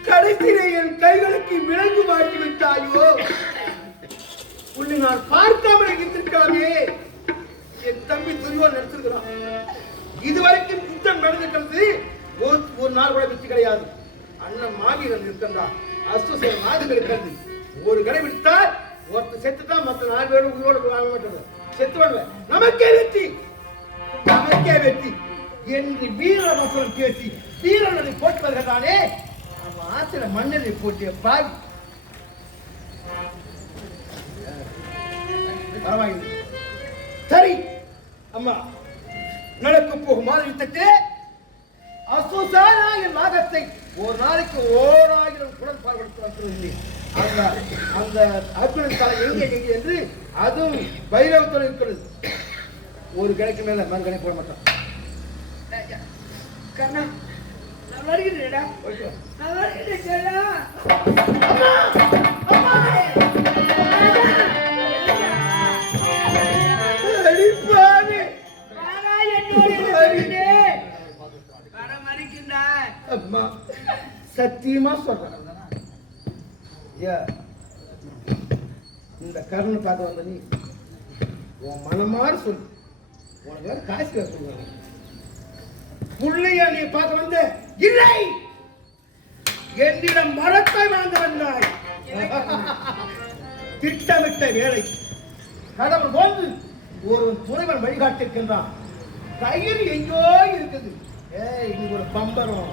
கடைசியிலே என் கைகளுக்கு விலங்கு மாட்டி விட்டாயோ. உன்னை நான் பார்க்காமல் இருந்திருக்காமே. என் தம்பி துரியோன் நடத்திருக்கிறான். இதுவரைக்கும் யுத்தம் நடந்துக்கிறது ஒரு நாள் கூட வெற்றி கிடையாது. அண்ணன் மாவீரன் இருக்கின்றான், அஸ்வசேன நாடு இருக்கிறது. ஒரு கடை விடுத்தால் ஒருத்தர் செத்துட்டா மற்ற 4 பேரும் உயிரோடு வாங்க மாட்டது. செத்துவாங்க. நமக்கே வெற்றி, நமக்கே வெற்றி என்று வீர வசனம் பேசி வீரனை போட்டு வருகிறானே. அவன் ஆசிர மண்ணலை போட்டிய பாவி. பரவாயில்லை. சரி அம்மா, நடக்க போகும் மாதிரி யுத்தத்திலே அசுசானா என் நாகத்தை ஒரு நாளைக்கு 1000 குடல் பார்வைத்து வந்துள்ளது. அந்த அர்ஜுனன் தலை எங்கே என்று அதுவும் பைரவத்தோடு இருக்கிறது. ஒரு கணக்கு மேல மறு கணக்கு போட மாட்டான். கண்ணா, நான் வருகிறேன்டா. நான் வருகிறேன் செல்லா. அம்மா, அம்மா, அடிப்பானே. வாடா என்னோட வருகிறே. வர மறிக்கின்றாய். அம்மா, சத்தியமா சொல்றேன். இந்த கருணை பார்க்க வந்த நீ உன் மனமாறு சொல்லு. உனக்கு வேற காசு சொல்லுவாங்க. புள்ளையா நீ பார்க்க வந்த இல்லை, என்னிடம் மரத்தை வாங்க வந்தாய். திட்டமிட்ட வேலை. கடவுள் போன்று ஒரு துணைவன் வழிகாட்டிருக்கின்றான். கையில் எங்கோ இருக்குது. இங்க ஒரு பம்பரம்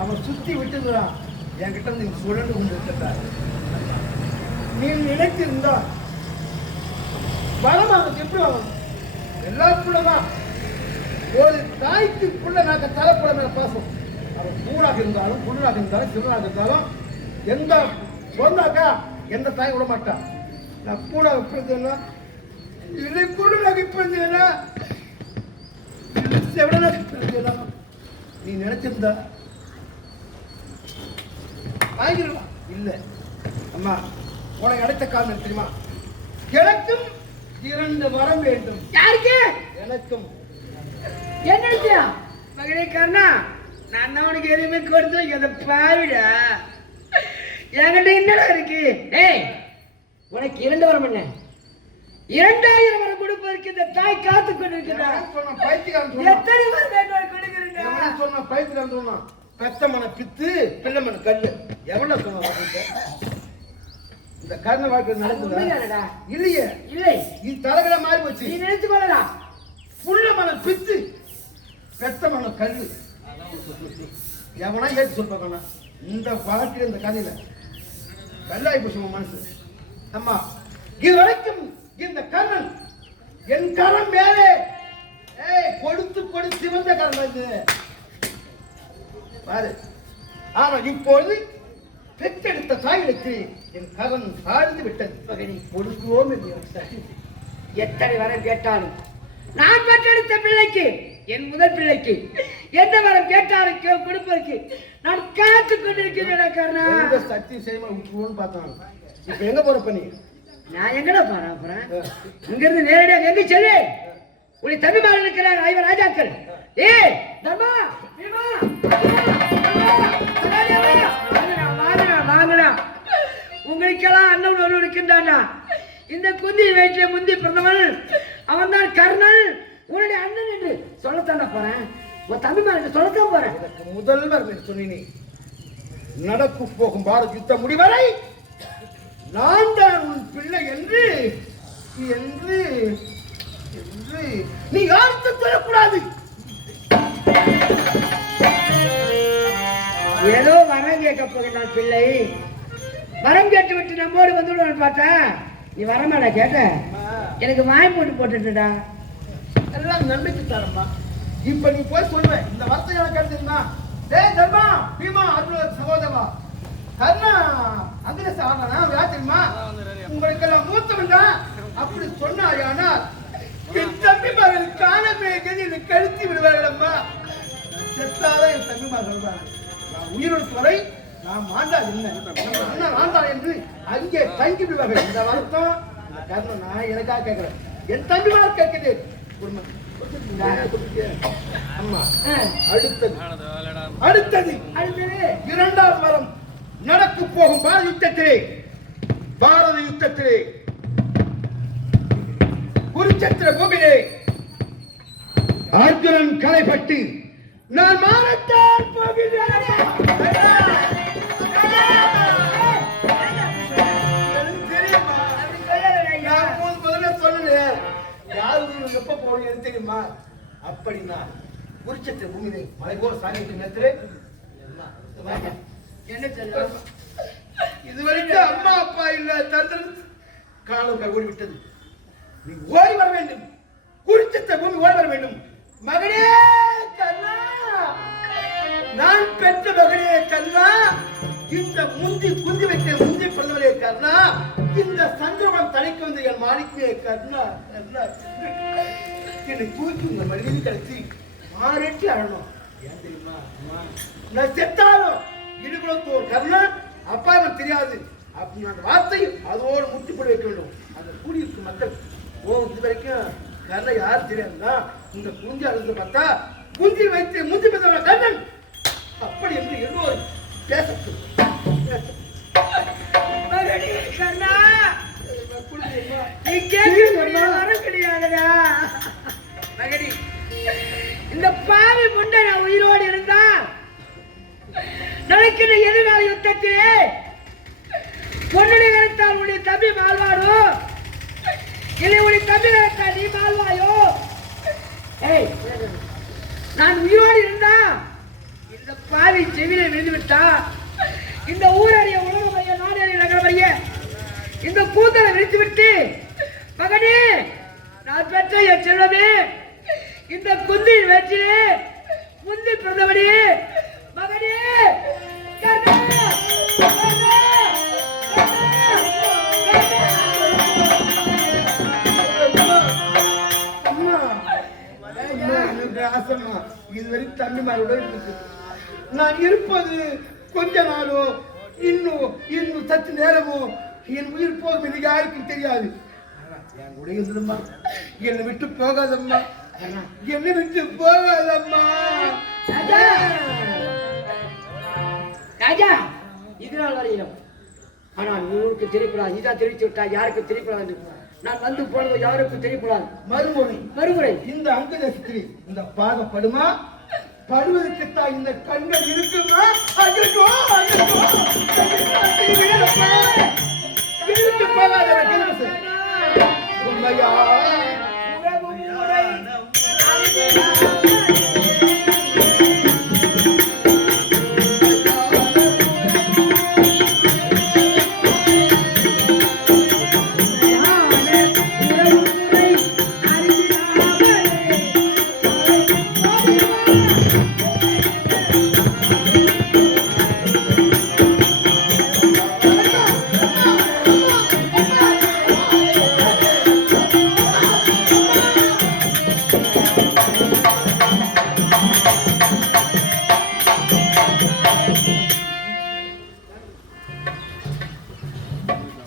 அவன் சுத்தி விட்டுகிறான். என்கிட்ட நீ சுழண்டு கொண்டு இருக்கின்றார். நீ நினைத்திருந்தா பலம் அவனுக்கு எப்படி ஆகணும்? எல்லாருக்குள்ளதான் ஒரு தாய்க்கு புள்ள நாக்க தலைப்புல மேல பாசம். அவன் பூடாக இருந்தாலும் புல்லாக இருந்தாலும் சிறுநாக இருந்தாலும் எந்த சொன்னாக்கா எந்த தாய் விட மாட்டான். நான் பூடாக பிறந்தேன்னா இல்லை, குருடாக பிறந்தேனா செவடனாக பிறந்தேனா நீ நினைச்சிருந்தா வாங்கிடலாம். இல்லை அம்மா, உனக்கு அடுத்த காரணம் தெரியுமா? எனக்கும் 2 வரம் வேண்டும். யாருக்கு? எனக்கும். என்ன மகனே கண்ணா, நான் தான் உனக்கு எதுவுமே கொடுத்து வைக்காத பாவிடா. என்கிட்ட என்னடா இருக்கு? டேய், உனக்கு 2 வரம் என்ன? 2000 வரம் கொடுப்பதற்கு இந்த தாய் காத்து கொண்டிருக்கிறார். எத்தனை வரம் வேண்டும் கொடுக்கிறீங்க? சொன்ன பைத்தியம் சொன்னான். பெத்த மன பித்து, பிள்ளை மன கல்லு. எவ்வளவு சொன்ன இந்த கர்ண வாழ்க்கை நடக்குதா? இல்லையே, இல்லை. இது தலைகளை மாறி போச்சு. நீ நினைத்து கொள்ளலாம். புள்ள மன பித்து, பெத்த மன கல்லு. எவனா ஏற்று சொல்றாங்க இந்த வாழ்க்கையில இந்த கதையில வெள்ளாய் போச்சு மனசு. அம்மா, இது வரைக்கும் இந்த கர்ணன் என் கரம் மேலே கொடுத்து கொடுத்து சிவந்த கரம் இது பாரு. ஆனா இப்போது பெற்றெடுத்த தாய்களுக்கு என் கரம் சார்ந்து விட்டது. மகனை கொடுக்கிறோம் என்று எத்தனை வரம் கேட்டாலும் நான் பெற்றெடுத்த பிள்ளைக்கு, என் முதல் பிள்ளைக்கு எந்த வரம் கேட்டாலும் கொடுப்பதற்கு நான் காத்து கொண்டிருக்கிறேன். கர்ணா, சத்தியம் செய்யாம விட்டுருவோன்னு பார்த்தாங்க. இப்ப எங்க போற பண்ணி? நான் எங்கடா போறேன்? இங்கிருந்து நேரடியாக எங்க செல்லு? உடைய தம்பிமார்கள் இருக்கிறார் 5 ராஜாக்கள். தர்மா, பீமா, வாங்கடா. உங்களுக்கெல்லாம் அண்ணன் ஒருவர் இருக்கின்றானா? இந்த குந்தி வயிற்றில முந்தி பிறந்தவன் அவன் தான் கர்ணன். உன்னுடைய அண்ணன் என்று சொல்லத்தான போறேன். உன் தம்பிமாருக்கு சொல்லத்தான் போறேன். முதல்வர் சொன்னீங்க. நடக்கு போகும் பாரத் யுத்தம் முடிவரை நான் தான் உன் பிள்ளை என்று என்று நீ யாருக்கு சொல்லக்கூடாது. ஏதோ வரம் கேட்க போகிறான் பிள்ளை. வரம் கேட்டு விட்டு நம்மோடு வந்துடுவான்னு பார்த்தா நீ வரமாடா கேட்ட. எனக்கு வாய் போட்டுட்டுடா. எல்லாம் நம்பிக்கை தரமா. இப்ப நீ போய் சொல்லுவேன் இந்த வார்த்தை எனக்கு கிடைச்சிருந்தா, டேய் தர்மா பீமா அருள் சகோதரா கர்ணா அங்கே சாணனா யாத்திரமா உங்களுக்கெல்லாம் மூத்தவன் தான் அப்படி சொன்னாயானால் என் தம்பி மகள் காணமே கதி கழுத்தி விடுவார்களம்மா. செத்தாதான் என் தம்பி மகள் சொல்றாங்க. நான் உயிரோடு வரை நான் மாண்டா இல்லை அண்ணன் ஆண்டான் என்று அங்கே தங்கி விடுவார்கள். இந்த வருத்தம் கர்ணனா எனக்காக கேட்கிறேன். என் தம்பி மகள் கேட்கிறேன். அடுத்தது இரண்டாம் வரம் நடக்கு போகும் பாரத யுத்தத்திலே குருச்சத்திர பூமியிலே அர்ஜுனன் கலைப்பட்டு நான் மாறத்தான் போகிறேன். எப்ப போறீங்க தெரியுமா? அப்படின்னா குருச்சத்திர பூமியிலே மலை போல் சாகிட்டு நேரத்திலே என்ன சொல்ல இதுவரைக்கும் அம்மா அப்பா இல்ல தந்தல் காலம் ஓடிவிட்டது. நீ ஓடி வர வேண்டும். குருச்சத்திர பூமி ஓடி வர வேண்டும். மகனே கண்ணா, நான் பெற்ற மகனே கண்ணா, இந்த முந்தி குந்தி வைத்த முந்தி பிரதமரே கண்ணா, இந்த சந்திரவன் தலைக்கு வந்து என் மாணிக்கே கண்ணா கண்ணா என்னை தூக்கி உங்க மனிதன் கழித்து மாறேற்றி அழணும். ஏன் தெரியுமா? நான் செத்தாலும் இடுகுலத்தோர் கர்ணா அப்பா எனக்கு தெரியாது அப்படின்னு அந்த வார்த்தை அதோடு முற்றுப்படி வைக்க வேண்டும். அந்த கூடியிருக்கும் மக்கள் இது வரைக்கும் கர்ண யாரும் தெரியாதுன்னா இந்த குஞ்சு அழுது பார்த்தா குஞ்சி வைத்து முந்தி பெற்ற கர்ணன் அப்படி என்று எல்லோரும் பேசத்து இந்த பாவி முண்டை நான் உயிரோடு இருந்தா நடக்கிற எதிர்கால யுத்தத்திலே பொன்னுடைய கருத்தால் உடைய தம்பி வாழ்வாரோ இல்லை உடைய தம்பி கருத்தால் நீ வாழ்வாயோ? நான் உயிரோடு இருந்தா இந்த பாவி செவிலை விழுந்து விட்டா இந்த ஊரறிய உலகமைய நாடறிய நகரமைய இந்த கூந்தலை விரித்து விட்டு மகனே நான் பெற்ற என் செல்வமே இந்த குந்தின் வயிற்றிலே முந்தி பிறந்தவனே மகனே இதுவரை தம்பிமாரோட நான் இருப்பது கொஞ்ச நாளோ இன்னும் சற்று நேரமோ என் உயிர் போகும் என்று யாருக்கும் தெரியாது. என் கூட இருந்துமா என்னை விட்டு போகாதம்மா, என்னை விட்டு போகாதம்மா. ராஜா இதனால் வரையிலும் ஆனால் ஊருக்கு தெரியக்கூடாது. நீதான் தெரிவித்து விட்டா யாருக்கும் தெரியக்கூடாது. நான் வந்து போனது யாருக்கும் தெரியக்கூடாது. மறுமுறை இந்த அங்க தேசத்தில் இந்த பாதம் படுமா? படுவதற்குத்தான் இந்த கண்கள் இருக்குமா? உண்மையா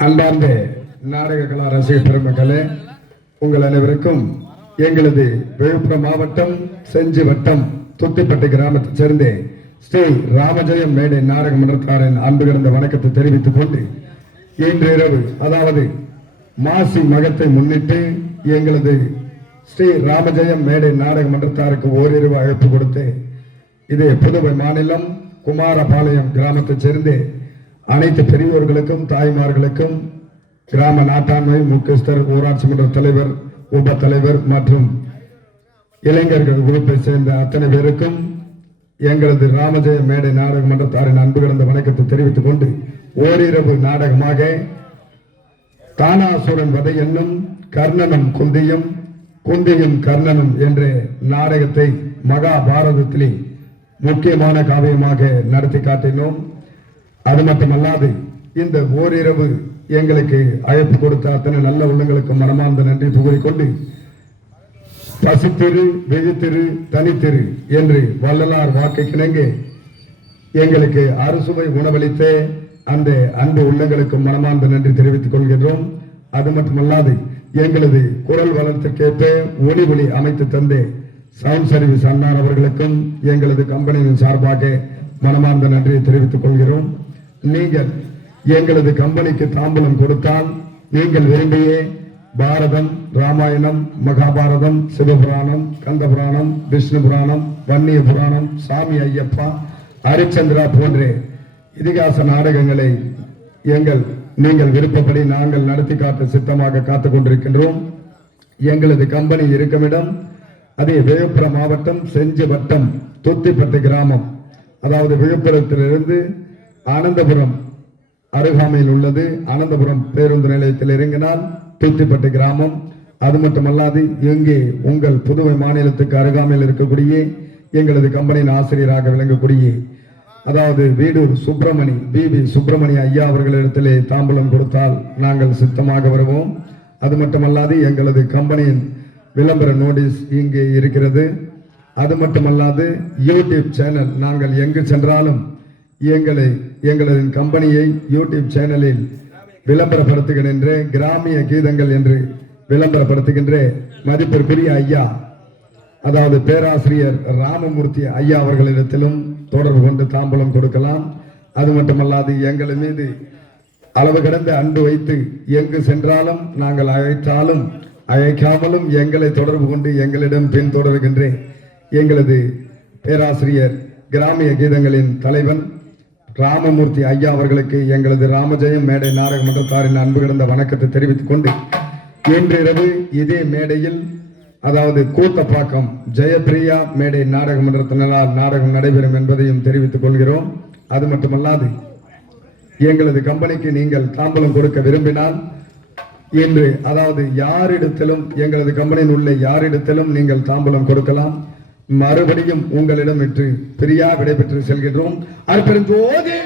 அன்பார்ந்த நாடக கலா ரசிக பெருமக்களே, உங்கள் அனைவருக்கும் எங்களது விழுப்புரம் மாவட்டம் செஞ்சி வட்டம் துத்திப்பட்டி கிராமத்தைச் சேர்ந்த ஸ்ரீ ராமஜெயம் மேடை நாடக மன்றத்தாரின் அன்பு கிடந்த வணக்கத்தை தெரிவித்துக் கொண்டு இன்று இரவு அதாவது மாசி மகத்தை முன்னிட்டு எங்களது ஸ்ரீ ராமஜெயம் மேடை நாடக மன்றத்தாருக்கு ஓரிரவு அழைப்பு கொடுத்து இது புதுவை மாநிலம் குமாரபாளையம் கிராமத்தைச் சேர்ந்த அனைத்து பெரியோர்களுக்கும் தாய்மார்களுக்கும் கிராம நாட்டாண்மை முக்கியஸ்தர் ஊராட்சி மன்ற தலைவர் உப தலைவர் மற்றும் இளைஞர்கள் குழுப்பை சேர்ந்த அத்தனை பேருக்கும் எங்களது ராமஜெயம் மேடை நாடக மன்றத்தாரின் அன்பு கிடந்த வணக்கத்தை தெரிவித்துக் கொண்டு ஓரிரவு நாடகமாக தானாசுரன் வதை என்னும் கர்ணனும் குந்தியும் குந்தியும் கர்ணனும் என்ற நாடகத்தை மகாபாரதத்திலே முக்கியமான காவியமாக நடத்தி காட்டினோம். அது மட்டுமல்லாது இந்த ஓரிரவு எங்களுக்கு அழைப்பு கொடுத்த அத்தனை நல்ல உள்ளங்களுக்கு மனமார்ந்த நன்றி கூறிக்கொண்டு பசித்திரு வெகுத்திரு தனித்திரு என்று வள்ளலார் வாக்கு கிணங்க எங்களுக்கு அறுசுவை உணவளித்த அந்த அன்பு உள்ளங்களுக்கு மனமார்ந்த நன்றி தெரிவித்துக் கொள்கின்றோம். அது மட்டுமல்லாது எங்களது குரல் வளர்த்திற்கேற்ப ஒளி அமைத்து தந்த சவுண்ட் சர்வீஸ் அண்ணார் அவர்களுக்கும் எங்களது கம்பெனியின் சார்பாக மனமார்ந்த நன்றியை தெரிவித்துக் கொள்கிறோம். நீங்கள் எங்களது கம்பெனிக்கு தாம்பூலம் கொடுத்தால் நீங்கள் விரும்பிய பாரதம், ராமாயணம், மகாபாரதம், சிவபுராணம், கந்த புராணம், விஷ்ணு புராணம், வன்னிய புராணம், சாமி ஐயப்பா, ஹரிச்சந்திரா போன்ற இதிகாச நாடகங்களை நீங்கள் விருப்பப்படி நாங்கள் நடத்தி காட்ட சித்தமாக காத்துக் கொண்டிருக்கின்றோம். எங்களது கம்பெனி இருக்குமிடம் அதே விழுப்புரம் மாவட்டம் செஞ்சி வட்டம் துத்திப்பட்டு கிராமம், அதாவது விழுப்புரத்திலிருந்து அனந்தபுரம் அருகாமையில் உள்ளது. அனந்தபுரம் பேருந்து நிலையத்தில் இறங்கினால் துத்திப்பட்டு கிராமம். அது மட்டுமல்லாது இங்கே உங்கள் புதுவை மாநிலத்துக்கு அருகாமையில் இருக்கக்கூடிய எங்களது கம்பெனியின் ஆசிரியராக விளங்கக்கூடிய அதாவது வீடூர் சுப்பிரமணி பிபி சுப்பிரமணி ஐயா அவர்களிடத்திலே தாம்பூலம் கொடுத்தால் நாங்கள் சித்தமாக வருவோம். அது மட்டுமல்லாது எங்களது கம்பெனியின் விளம்பர நோட்டீஸ் இங்கே இருக்கிறது. அது மட்டுமல்லாது யூடியூப் சேனல், நாங்கள் எங்கு சென்றாலும் எங்களது கம்பெனியை யூடியூப் சேனலில் விளம்பரப்படுத்துகின்ற கிராமிய கீதங்கள் என்று விளம்பரப்படுத்துகின்ற மதிப்பிற்குரிய ஐயா அதாவது பேராசிரியர் ராமமூர்த்தி ஐயா அவர்களிடத்திலும் தொடர்பு கொண்டு தாம்பூலம் கொடுக்கலாம். அது மட்டுமல்லாது எங்கள் மீது அளவு கடந்த அன்பு வைத்து எங்கு சென்றாலும் நாங்கள் அழைத்தாலும் அழைக்காமலும் எங்களை தொடர்பு கொண்டு எங்களிடம் பின்தொடர்கின்ற எங்களது பேராசிரியர் கிராமிய கீதங்களின் தலைவன் ராமமூர்த்தி ஐயா அவர்களுக்கு எங்களது ராமஜெயம் மேடை நாடக மன்றத்தாரின் அன்பு கிடந்த வணக்கத்தை தெரிவித்துக் கொண்டு இன்றிரவு இதே மேடையில் அதாவது கூத்தப்பாக்கம் ஜெயபிரியா மேடை நாடக மன்றத்தினரால் நாடகம் நடைபெறும் என்பதையும் தெரிவித்துக் கொள்கிறோம். அது மட்டுமல்லாது எங்களது கம்பெனிக்கு நீங்கள் தாம்பூலம் கொடுக்க விரும்பினால் இன்று அதாவது யாரிடத்திலும் எங்களது கம்பெனியில் உள்ள யாரிடத்திலும் நீங்கள் தாம்பூலம் கொடுக்கலாம். மறுபடியும் உங்களிடம் விட்டு பிரியா விடைபெற்று செல்கின்றோம். அற்பெருஞ்சோதி